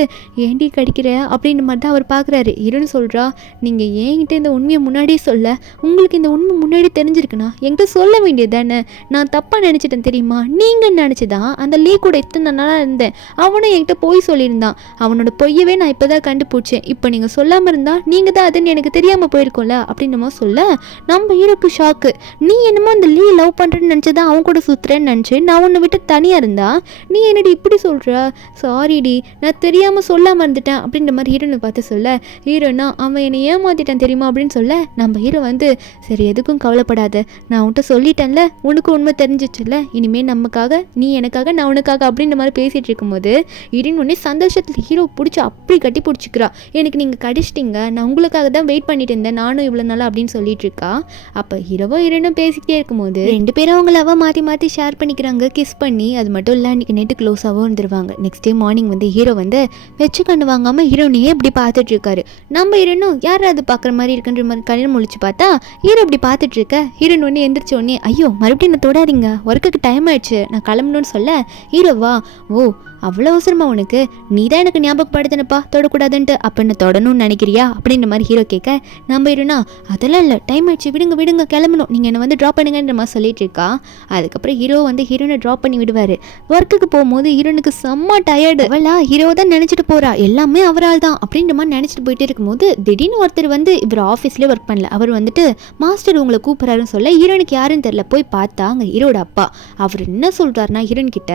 ஏண்டி கடிக்கிற அப்படின்னு மாதிரி தான் அவர் பார்க்குறாரு. ஹீரோன்னு சொல்கிறா, நீங்கள் ஏன்கிட்ட இந்த உண்மையை முன்னாடியே சொல்ல, உங்களுக்கு இந்த உண்மை முன்னாடி தெரிஞ்சிருக்குண்ணா என்கிட்ட சொல்ல வேண்டியது தானே, நான் தப்பாக நினச்சிட்டேன் தெரியுமா, நீங்கள் நினச்சிதான் அந்த லீ கூட இத்தனை நாளாக இருந்தேன், அவனும் என்கிட்ட பொய் சொல்லியிருந்தான், அவனோட பொய்யவே நான் இப்போ தான் கண்டுபிடிச்சேன், இப்போ நீங்கள் சொல்லாமல் இருந்தால் நீங்கள் தான் அதுன்னு எனக்கு தெரியாமல் போயிருக்கோம்ல அப்படின்னமோ சொல்ல நம்ம ஹீரோக்கு ஷாக்கு. நீ என்னமோ அந்த லீ லவ் பண்ணுறேன்னு நினச்சதான் அவன் கூட சுற்றுறேன்னு நினச்சி நான் உன்னை விட்டு தனியாக இருந்தா நீ என்னடி இப்படி சொல்கிற, சாரிடி நான் தெரியாமல் சொல்லாமல் இருந்துட்டேன் அப்படின்ற மாதிரி ஹீரோனை பார்த்து சொல்ல, ஹீரோனா அவன் என்னை ஏமாற்றிட்டான் தெரியுமா அப்படின்னு சொல்ல நம்ம ஹீரோ வந்து சரி எதுக்கும் கவலைப்படாத, நான் உன்கிட்ட சொல்லிட்டேன்ல, உனக்கு உண்மை தெரிஞ்சிச்சுல்ல, இனிமேல் நமக்காக நீ எனக்காக நான் உனக்காக அப்படின்ற மாதிரி பேசிகிட்டு இருக்கும்போது ஹீரோயின் உடனே சந்தோஷத்தில் ஹீரோ பிடிச்சி அப்படி கட்டி பிடிச்சிக்கிறா. எனக்கு நீங்கள் கடிச்சிட்டிங்க, நான் உங்களுக்காக தான் வெயிட் பண்ணிட்டு இருந்தேன் நானும் இவ்வளோ நாளாக அப்படின்னு சொல்லிட்டு இருக்கா. அப்போ ஹீரோவும் ஹீரோனும் பேசிக்கிட்டே இருக்கும்போது 2 பேரும் அவங்க லவ் மாற்றி ஷேர் பண்ணிக்கிறாங்க, கிஸ் பண்ணி. அது மட்டும் இல்லை அன்றைக்கி நைட்டு க்ளோஸாகவும் இருந்துருவாங்க. நெக்ஸ்ட் டே மார்னிங் வந்து ஹீரோ வந்து வச்சு கண்டு வாங்காமல் ஹீரோனையே இப்படி பார்த்துட்டு இருக்காரு. நம்ம ஹீரோனும் யார் அது பார்க்குற மாதிரி இருக்குன்ற மாதிரி கல்யாணம் முழிச்சு பார்த்தா ஹீரோ இப்படி பார்த்துட்டு இருக்க. ஹீரோன் ஒன்று எந்திரிச்ச உடனே ஐயோ மறுபடியும் நான் தொடாதீங்க, ஒர்க்குக்கு டைம் ஆயிடுச்சு, நான் கிளம்பணும்னு சொல்ல ஹீரோவா ஓ அவ்வளோ அவசரமா உனக்கு, நீ தான் எனக்கு ஞாபகப்படுத்தினப்பா தொடக்கூடாதுன்ட்டு, அப்போ என்ன தொடணும்னு நினைக்கிறியா அப்படின்ற மாதிரி ஹீரோ கேட்க நம்ம ஹீரோனா அதெல்லாம் இல்லை, டைம் ஆயிடுச்சு, விடுங்க கிளம்பணும், நீங்கள் என்னை வந்து ட்ராப் பண்ணுங்கன்ற மாதிரி சொல்லிட்டு இருக்கா. அதுக்கப்புறம் ஹீரோ வந்து ஹீரோனை ட்ராப் பண்ணி விடுவார். ஒர்க்குக்கு போகும்போது ஹீரோனுக்கு செம்ம டயர்டு, அவளா ஹீரோ தான் நினச்சிட்டு போகிறா, எல்லாமே அவரால் தான் அப்படின்ற மாதிரி நினச்சிட்டு போயிட்டே இருக்கும்போது திடீர்னு ஒருத்தர் வந்து இவர் ஆஃபீஸ்லேயே ஒர்க் பண்ணல, அவர் வந்துட்டு மாஸ்டர் உங்களை கூப்பிட்றாருன்னு சொல்ல ஹீரோனுக்கு யாருன்னு தெரில, போய் பார்த்தா அங்கே ஹீரோட அப்பா. அவர் என்ன சொல்கிறாருன்னா ஹீரோன் கிட்ட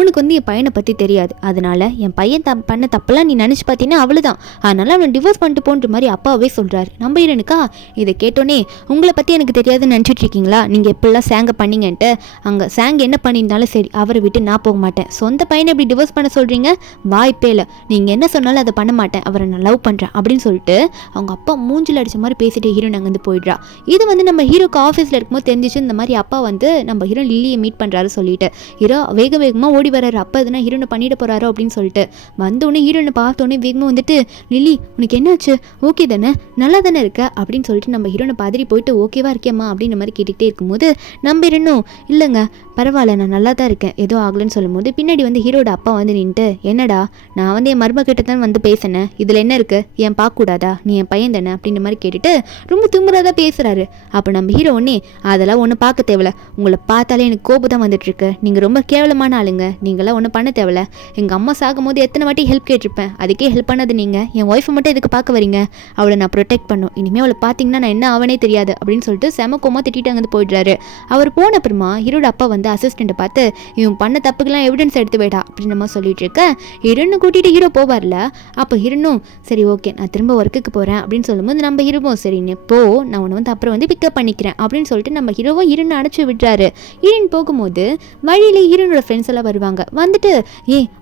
உனக்கு வந்து என் பையனை பற்றி தெரியாது. அதனால என் பையன் பண்ண தப்பெல்லாம் நீ நினச்சி பார்த்தீங்கன்னா அவ்வளோதான். அதனால அவனை டிவோர்ஸ் பண்ணிட்டு போன்ற மாதிரி அப்பாவே சொல்கிறாரு. நம்ம ஹீரோனுக்கா இதை கேட்டோன்னே உங்களை பற்றி எனக்கு தெரியாதுன்னு நினச்சிட்டு இருக்கீங்களா? நீங்கள் எப்படிலாம் சேங்க பண்ணீங்கன்ட்டு. அங்கே சேங் என்ன பண்ணியிருந்தாலும் சரி அவரை விட்டு நான் போக மாட்டேன். சொந்த பையனை எப்படி டிவோர்ஸ் பண்ண சொல்கிறீங்க? வாய்ப்பே இல்லை. நீங்கள் என்ன சொன்னாலும் அதை பண்ண மாட்டேன். அவரை நான் லவ் பண்ணுறேன் அப்படின்னு சொல்லிட்டு அவங்க அப்பா மூஞ்சில் அடித்த மாதிரி பேசிட்டு ஹீரோன் அங்கேருந்து போயிடுறா. இது வந்து நம்ம ஹீரோக்கு ஆஃபீஸில் இருக்கும்போது தெரிஞ்சிச்சு இந்த மாதிரி அப்பா வந்து நம்ம ஹீரோ லில்லியை மீட் பண்ணுறாரு சொல்லிட்டு. ஹீரோ வேகமாக ஓடி வர்றாரு. அப்பா எதுனா ஹீரோனை பண்ணிட்டு போகிறாரோ அப்படின்னு சொல்லிட்டு வந்தோடனே ஹீரோனை பார்த்தோன்னே வேகமாக வந்துட்டு லில்லி உனக்கு என்னாச்சு? ஓகே தானே, நல்லா தானே இருக்க அப்படின்னு சொல்லிட்டு நம்ம ஹீரோனை பதறி போயிட்டு ஓகேவா இருக்கேம்மா அப்படின்ற மாதிரி கேட்டுக்கிட்டே இருக்கும்போது நம்ம இன்னும் இல்லைங்க பரவாயில்ல நான் நல்லா தான் இருக்கேன் ஏதோ ஆகலன்னு சொல்லும்போது பின்னாடி வந்து ஹீரோட அப்பா வந்து நின்றுட்டு என்னடா நான் வந்து என் மருமக கிட்ட தான் வந்து பேசினேன், இதில் என்ன இருக்குது, ஏன் பார்க்கக்கூடாதா, நீ என் பையன் தானே அப்படின்ற மாதிரி கேட்டுட்டு ரொம்ப திமுறதா பேசுகிறாரு. அப்போ நம்ம ஹீரோ ஒன்னே அதெல்லாம் ஒன்றும் பார்க்க தேவையில்ல, உங்களை பார்த்தாலே எனக்கு கோபம் தான் வந்துட்டுருக்கு, நீங்கள் ரொம்ப கேவலமான ஆளுங்க, நீங்களாம் ஒன்றும் பண்ண தேவையில்ல, எங்கள் அம்மா சாகும்போது எத்தனை வாட்டி ஹெல்ப் கேட்டிருப்பேன், அதுக்கே ஹெல்ப் பண்ணது நீங்கள், என் ஒய்ஃபை மட்டும் இதுக்கு பார்க்க வரீங்க, அவளை நான் ப்ரொடெக்ட் பண்ணும், இனிமேல் அவளை பார்த்தீங்கன்னா நான் என்ன ஆவனே தெரியாது அப்படின்னு சொல்லிட்டு செம கோமா திட்டிட்டு அங்கே போயிடுறாரு. அவர் போன அப்புறமா ஹீரோட அப்பா வந்து அசிஸ்டண்ட்டை பார்த்து இவன் பண்ண தப்புக்கெல்லாம் எவிடன்ஸ் எடுத்து போயிடா அப்படின்னு நம்ம சொல்லிட்டு இருக்க ஹீரோன்னு கூட்டிகிட்டு ஹீரோ போவார்ல. அப்போ ஹீரோனும் சரி ஓகே நான் திரும்ப ஒர்க்குக்கு போகிறேன் அப்படின்னு சொல்லும்போது நம்ம ஹீரோவும் சரி நீ போ நான் உன்னை வந்து அப்புறம் வந்து பிக்கப் பண்ணிக்கிறேன் அப்படின்னு சொல்லிட்டு நம்ம ஹீரோவை ஹீரோனை அனுப்பிச்சு விடுறாரு. ஹீரோன் போகும்போது வழியிலே ஹீரோனோட ஃப்ரெண்ட்ஸ் எல்லாம் வருவாங்க. வந்துட்டு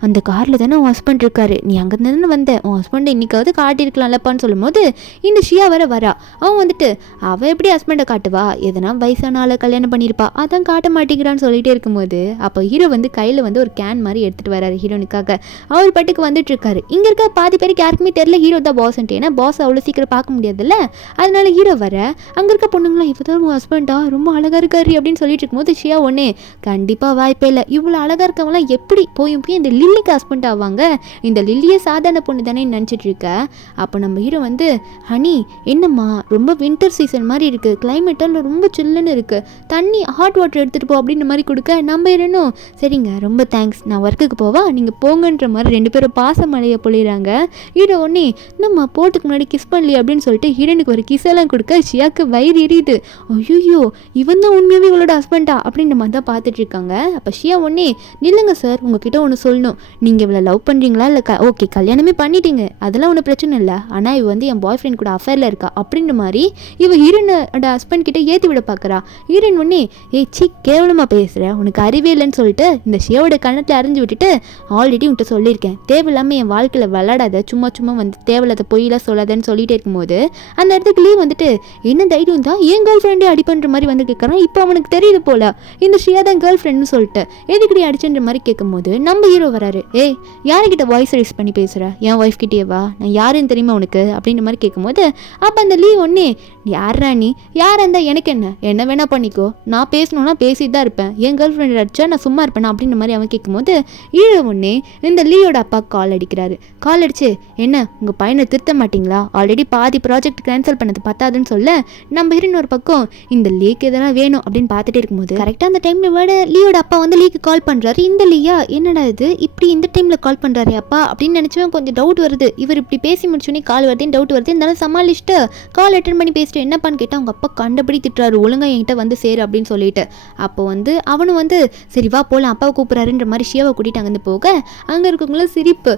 அந்த காரில் தானே உன் ஹஸ்பண்ட் இருக்காரு, நீ அங்கேருந்து தானே வந்த, உன் ஹஸ்பண்டை இன்னைக்காவது காட்டியிருக்கலாம்லப்பான்னு சொல்லும்போது இந்த ஷியா வரா. அவன் வந்துட்டு அவள் எப்படி ஹஸ்பண்டை காட்டுவா, எதனா வயசான ஆளை கல்யாணம் பண்ணியிருப்பா அதான் காட்ட மாட்டேங்கிறான்னு சொல்லிட்டே இருக்கும்போது அப்போ ஹீரோ வந்து கையில் வந்து ஒரு கேன் மாதிரி எடுத்துகிட்டு வராரு ஹீரோனுக்காக. அவர் பாட்டுக்கு வந்துட்டு இருக்காரு. இங்கே இருக்க பாதி பேருக்கு யாருக்குமே தெரியல ஹீரோ தான் பாஸ்ன்ட்டு, ஏன்னா பாஸ் அவ்வளோ சீக்கிரம் பார்க்க முடியாதுல்ல. அதனால ஹீரோ வர அங்கே இருக்க பொண்ணுங்களாம் இப்போ தான் உன் ஹஸ்பண்டா ரொம்ப அழகாக இருக்காரு அப்படின்னு சொல்லிட்டு இருக்கும்போது ஷியா ஒன்னே கண்டிப்பாக வாய்ப்பே இல்லை, இவ்வளோ அழகாக இருக்கவங்களாம் எப்படி போய் இந்த லில்லிக்கு ஹஸ்பண்ட் ஆவாங்க, இந்த லில்லியே சாதாரண பொண்ணு தானே நினச்சிட்டு இருக்க. அப்போ நம்ம ஹீரோ வந்து ஹனி என்னம்மா ரொம்ப வின்டர் சீசன் மாதிரி இருக்குது, கிளைமேட்டெல்லாம் ரொம்ப சில்லுன்னு இருக்குது, தண்ணி ஹாட் வாட்டர் எடுத்துகிட்டு போ அப்படின்ற மாதிரி கொடுக்க நம்ம இருணும் சரிங்க ரொம்ப தேங்க்ஸ் நான் ஒர்க்குக்கு போவா நீங்கள் போங்கன்ற மாதிரி ரெண்டு பேரும் பாச மழையை பொழிகிறாங்க. ஹீரோ ஒன்னே நம்ம போட்டுக்கு முன்னாடி கிஸ் பண்ணலையே அப்படின்னு சொல்லிட்டு ஹீரோனுக்கு ஒரு கிஸ் எல்லாம் கொடுக்க ஷியாக்கு வயிறு எரியுது. ஐயோ இவன் தான் உண்மையாகவே இவளோட ஹஸ்பண்டா அப்படின்ற மாதிரி தான் பார்த்துட்டு இருக்காங்க. அப்போ ஷியா ஒன்னே நில்லுங்க சார் உங்ககிட்ட ஒன்று சொல்லணும், நீங்கள் இவளை லவ் பண்ணுறீங்களா இல்லை ஓகே கல்யாணமே பண்ணிட்டீங்க அதெல்லாம் ஒன்றும் பிரச்சனை இல்லை, ஆனால் இவ வந்து என் பாய் ஃப்ரெண்ட் கூட அஃபேரில் இருக்கா அப்படின்ற மாதிரி இவ ஹீரோனோட ஹஸ்பண்ட் கிட்ட ஏற்றி விட பார்க்குறா. ஹீரோயின் ஒன்னே கேவலமாக பேசுகிற உனக்கு அறிவே இல்லைன்னு சொல்லிட்டு இந்த ஷியாவோட கணத்தில் அறிஞ்சு விட்டுட்டு ஆல்ரெடி உன்கிட்ட சொல்லியிருக்கேன் தேவையில்லாமல் என் வாழ்க்கையில் விளாடாத சும்மா வந்து தேவையில்லாத பொய்யெல்லாம் சொல்லாதன்னு சொல்லிட்டே இருக்கும்போது அந்த இடத்துக்கு லீவ் வந்துட்டு என்ன தைரியம் தான் என் கேர்ள் ஃப்ரெண்டே அடி பண்ணுற மாதிரி வந்து கேட்குறான். இப்போ அவனுக்கு தெரியுது போல இந்த ஷியா தான் கேர்ள் ஃப்ரெண்டுன்னு சொல்லிட்டு எதுக்கடி அடிச்சுன்ற மாதிரி கேட்கும்போது நம்ம ஹீரோ வராரு. யாருக்கிட்ட வாய்ஸ் ரைஸ் பண்ணி பேசுகிற, என் ஒய்ஃப் கிட்டேவா, நான் யாருன்னு தெரியுமா உனக்கு அப்படின்ற மாதிரி கேட்கும்போது அப்போ அந்த லீவ் ஒன்னே யாரா நீ, யாராக இருந்தால் எனக்கு என்ன வேணா பண்ணிக்கோ, நான் பேசணும்னா பேசிட்டு தான் இருப்பேன், என் கேர்ள் ஃப்ரெண்ட் அடிச்சா நான் சும்மா இருப்பேன் அப்படின்ற மாதிரி அவன் கேட்கும்போது ஹீரோ ஒன்னே இந்த லீயோட அப்பா கால் அடிக்கிறாரு. கால் அடிச்சு என்ன உங்கள் பையனை திருத்த மாட்டிங்களா, ஆல்ரெடி பாதி ப்ராஜெக்ட் கேன்சல் பண்ணது பத்தாதுன்னு சொல்ல நம்ம ஹீரோன் ஒரு பக்கம் இந்த லீக்கு எதெல்லாம் வேணும் அப்படின்னு பார்த்துட்டே இருக்கும்போது கரெக்டாக அந்த டைமில் விட லீயோட அப்பா வந்து லீக்கு கால் பண்ணுறாரு. இந்த லீயா என்னடா இது இப்படி இந்த டைமில் கால் பண்ணுறாரு அப்பா அப்படின்னு நினச்சவன் கொஞ்சம் டவுட் வருது, இவர் இப்படி பேசி முடிச்சோன்னே கால் வருதுன்னு டவுட் வருது. இருந்தாலும் சமாளிச்சுட்டு கால் அட்டன் பண்ணி பேசிட்டு என்னப்பான்னு கேட்டால் அவங்க அப்பா கண்டபடி திட்டுறாரு, ஒழுங்காக என்கிட்ட வந்து சேரு அப்படின்னு சொல்லிட்டு. அப்போ வந்து அவனும் வந்து சரி வா போகலாம் அப்பாவை கூப்பிட்றாருன்ற மாதிரி ஷியாவை கூட்டிகிட்டு அங்கேருந்து போக அங்கே இருக்கவங்களும் சிரிப்பு,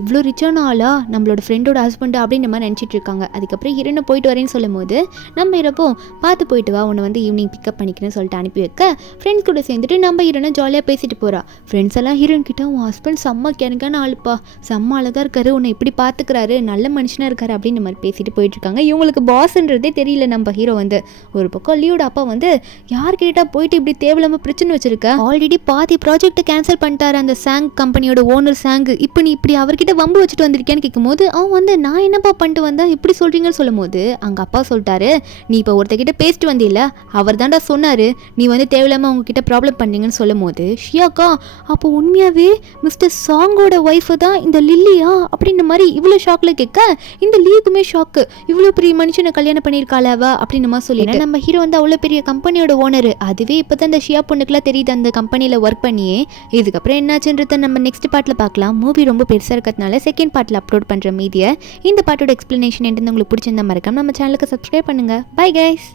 இவ்வளோ ரிச்சான ஆளா நம்மளோட ஃப்ரெண்டோட ஹஸ்பண்ட் அப்படின்ற மாதிரி நினச்சிட்டு இருக்காங்க. அதுக்கப்புறம் ஹீரோனை போயிட்டு வரேன்னு சொல்லும் போது நம்ம இருப்போம் பார்த்து போயிட்டு வா உன்னை வந்து ஈவினிங் பிக்கப் பண்ணிக்கிறேன்னு சொல்லிட்டு அனுப்பி வைக்க ஃப்ரெண்ட்ஸ் கூட சேர்ந்துட்டு நம்ம ஹீரோனை ஜாலியாக பேசிட்டு போகிறா. ஃப்ரெண்ட்ஸ் எல்லாம் ஹீரோன் கிட்ட உன் ஹஸ்பண்ட் செம்ம கேனுக்கான ஆளுப்பா, செம்ம அழகாக இருக்காரு, உன்னை இப்படி பார்த்துக்கிறாரு, நல்ல மனுஷனாக இருக்காரு அப்படின்ற மாதிரி பேசிட்டு போயிட்டு இருக்காங்க. இவங்களுக்கு பாஸ்ன்றதே தெரியல. நம்ம ஹீரோ வந்து ஒரு பக்கம் லீவோட அப்பா வந்து யார் கேட்டா போயிட்டு இப்படி தேவையில்லாம பிரச்சனை வச்சிருக்க, ஆல்ரெடி பாதி ப்ராஜெக்ட் கேன்சல் பண்ணிட்டாரு அந்த சாங் கம்பெனியோட ஓனர் சாங், இப்போ நீ இப்படி அவர்கிட்ட வம்பு வச்சுட்டு வந்திருக்கேன்னு கேட்கும்போது அவன் வந்து நான் என்னப்பா பண்ணிட்டு வந்தேன் இப்படி சொல்றீங்கன்னு சொல்லும் போது அங்க அப்பா சொல்லிட்டாரு நீ இப்போ ஒருத்தக்கிட்ட பேசிட்டு வந்தில்ல அவர் தாண்டா சொன்னாரு நீ வந்து தேவையில்லாம உங்ககிட்ட ப்ராப்ளம் பண்ணீங்கன்னு சொல்லும் போது ஷியாக்கா அப்போ உண்மையாவே மிஸ்டர் சாங்கோட ஒய்ஃப் தான் இந்த லில்லியா அப்படின்ற மாதிரி இவ்வளோ ஷாக்ல கேட்க இந்த லீக்குமே ஷாக்கு, இவ்வளோ பெரிய மனுஷனை கல்யாணம் பண்ணியிருக்காளவா அப்படின்னு மாதிரி சொல்லிட்டு நம்ம ஹீரோ வந்து அவ்வளோ பெரிய கம்பெனியோட ஓனர், அதுவே இப்போ தான் இந்த ஷியா பொண்ணுக்குலாம் தெரியுது அந்த கம்பெனியில் ஒர்க் பண்ணியே. இதுக்கப்புறம் என்னாச்சுன்றத நம்ம நெக்ஸ்ட் பார்ட்டில் பார்க்கலாம். மூவி ரொம்ப பெருசாக இருக்கிறதுனால செகண்ட் பார்ட்டில் அப்லோட் பண்ணுற மீதியை இந்த பாட்டோட எக்ஸ்பிளனேஷன் என்னன்னு உங்களுக்கு பிடிச்சிருந்தா மறக்காம நம்ம சேனலுக்கு சப்ஸ்கிரைப் பண்ணுங்கள். Bye guys.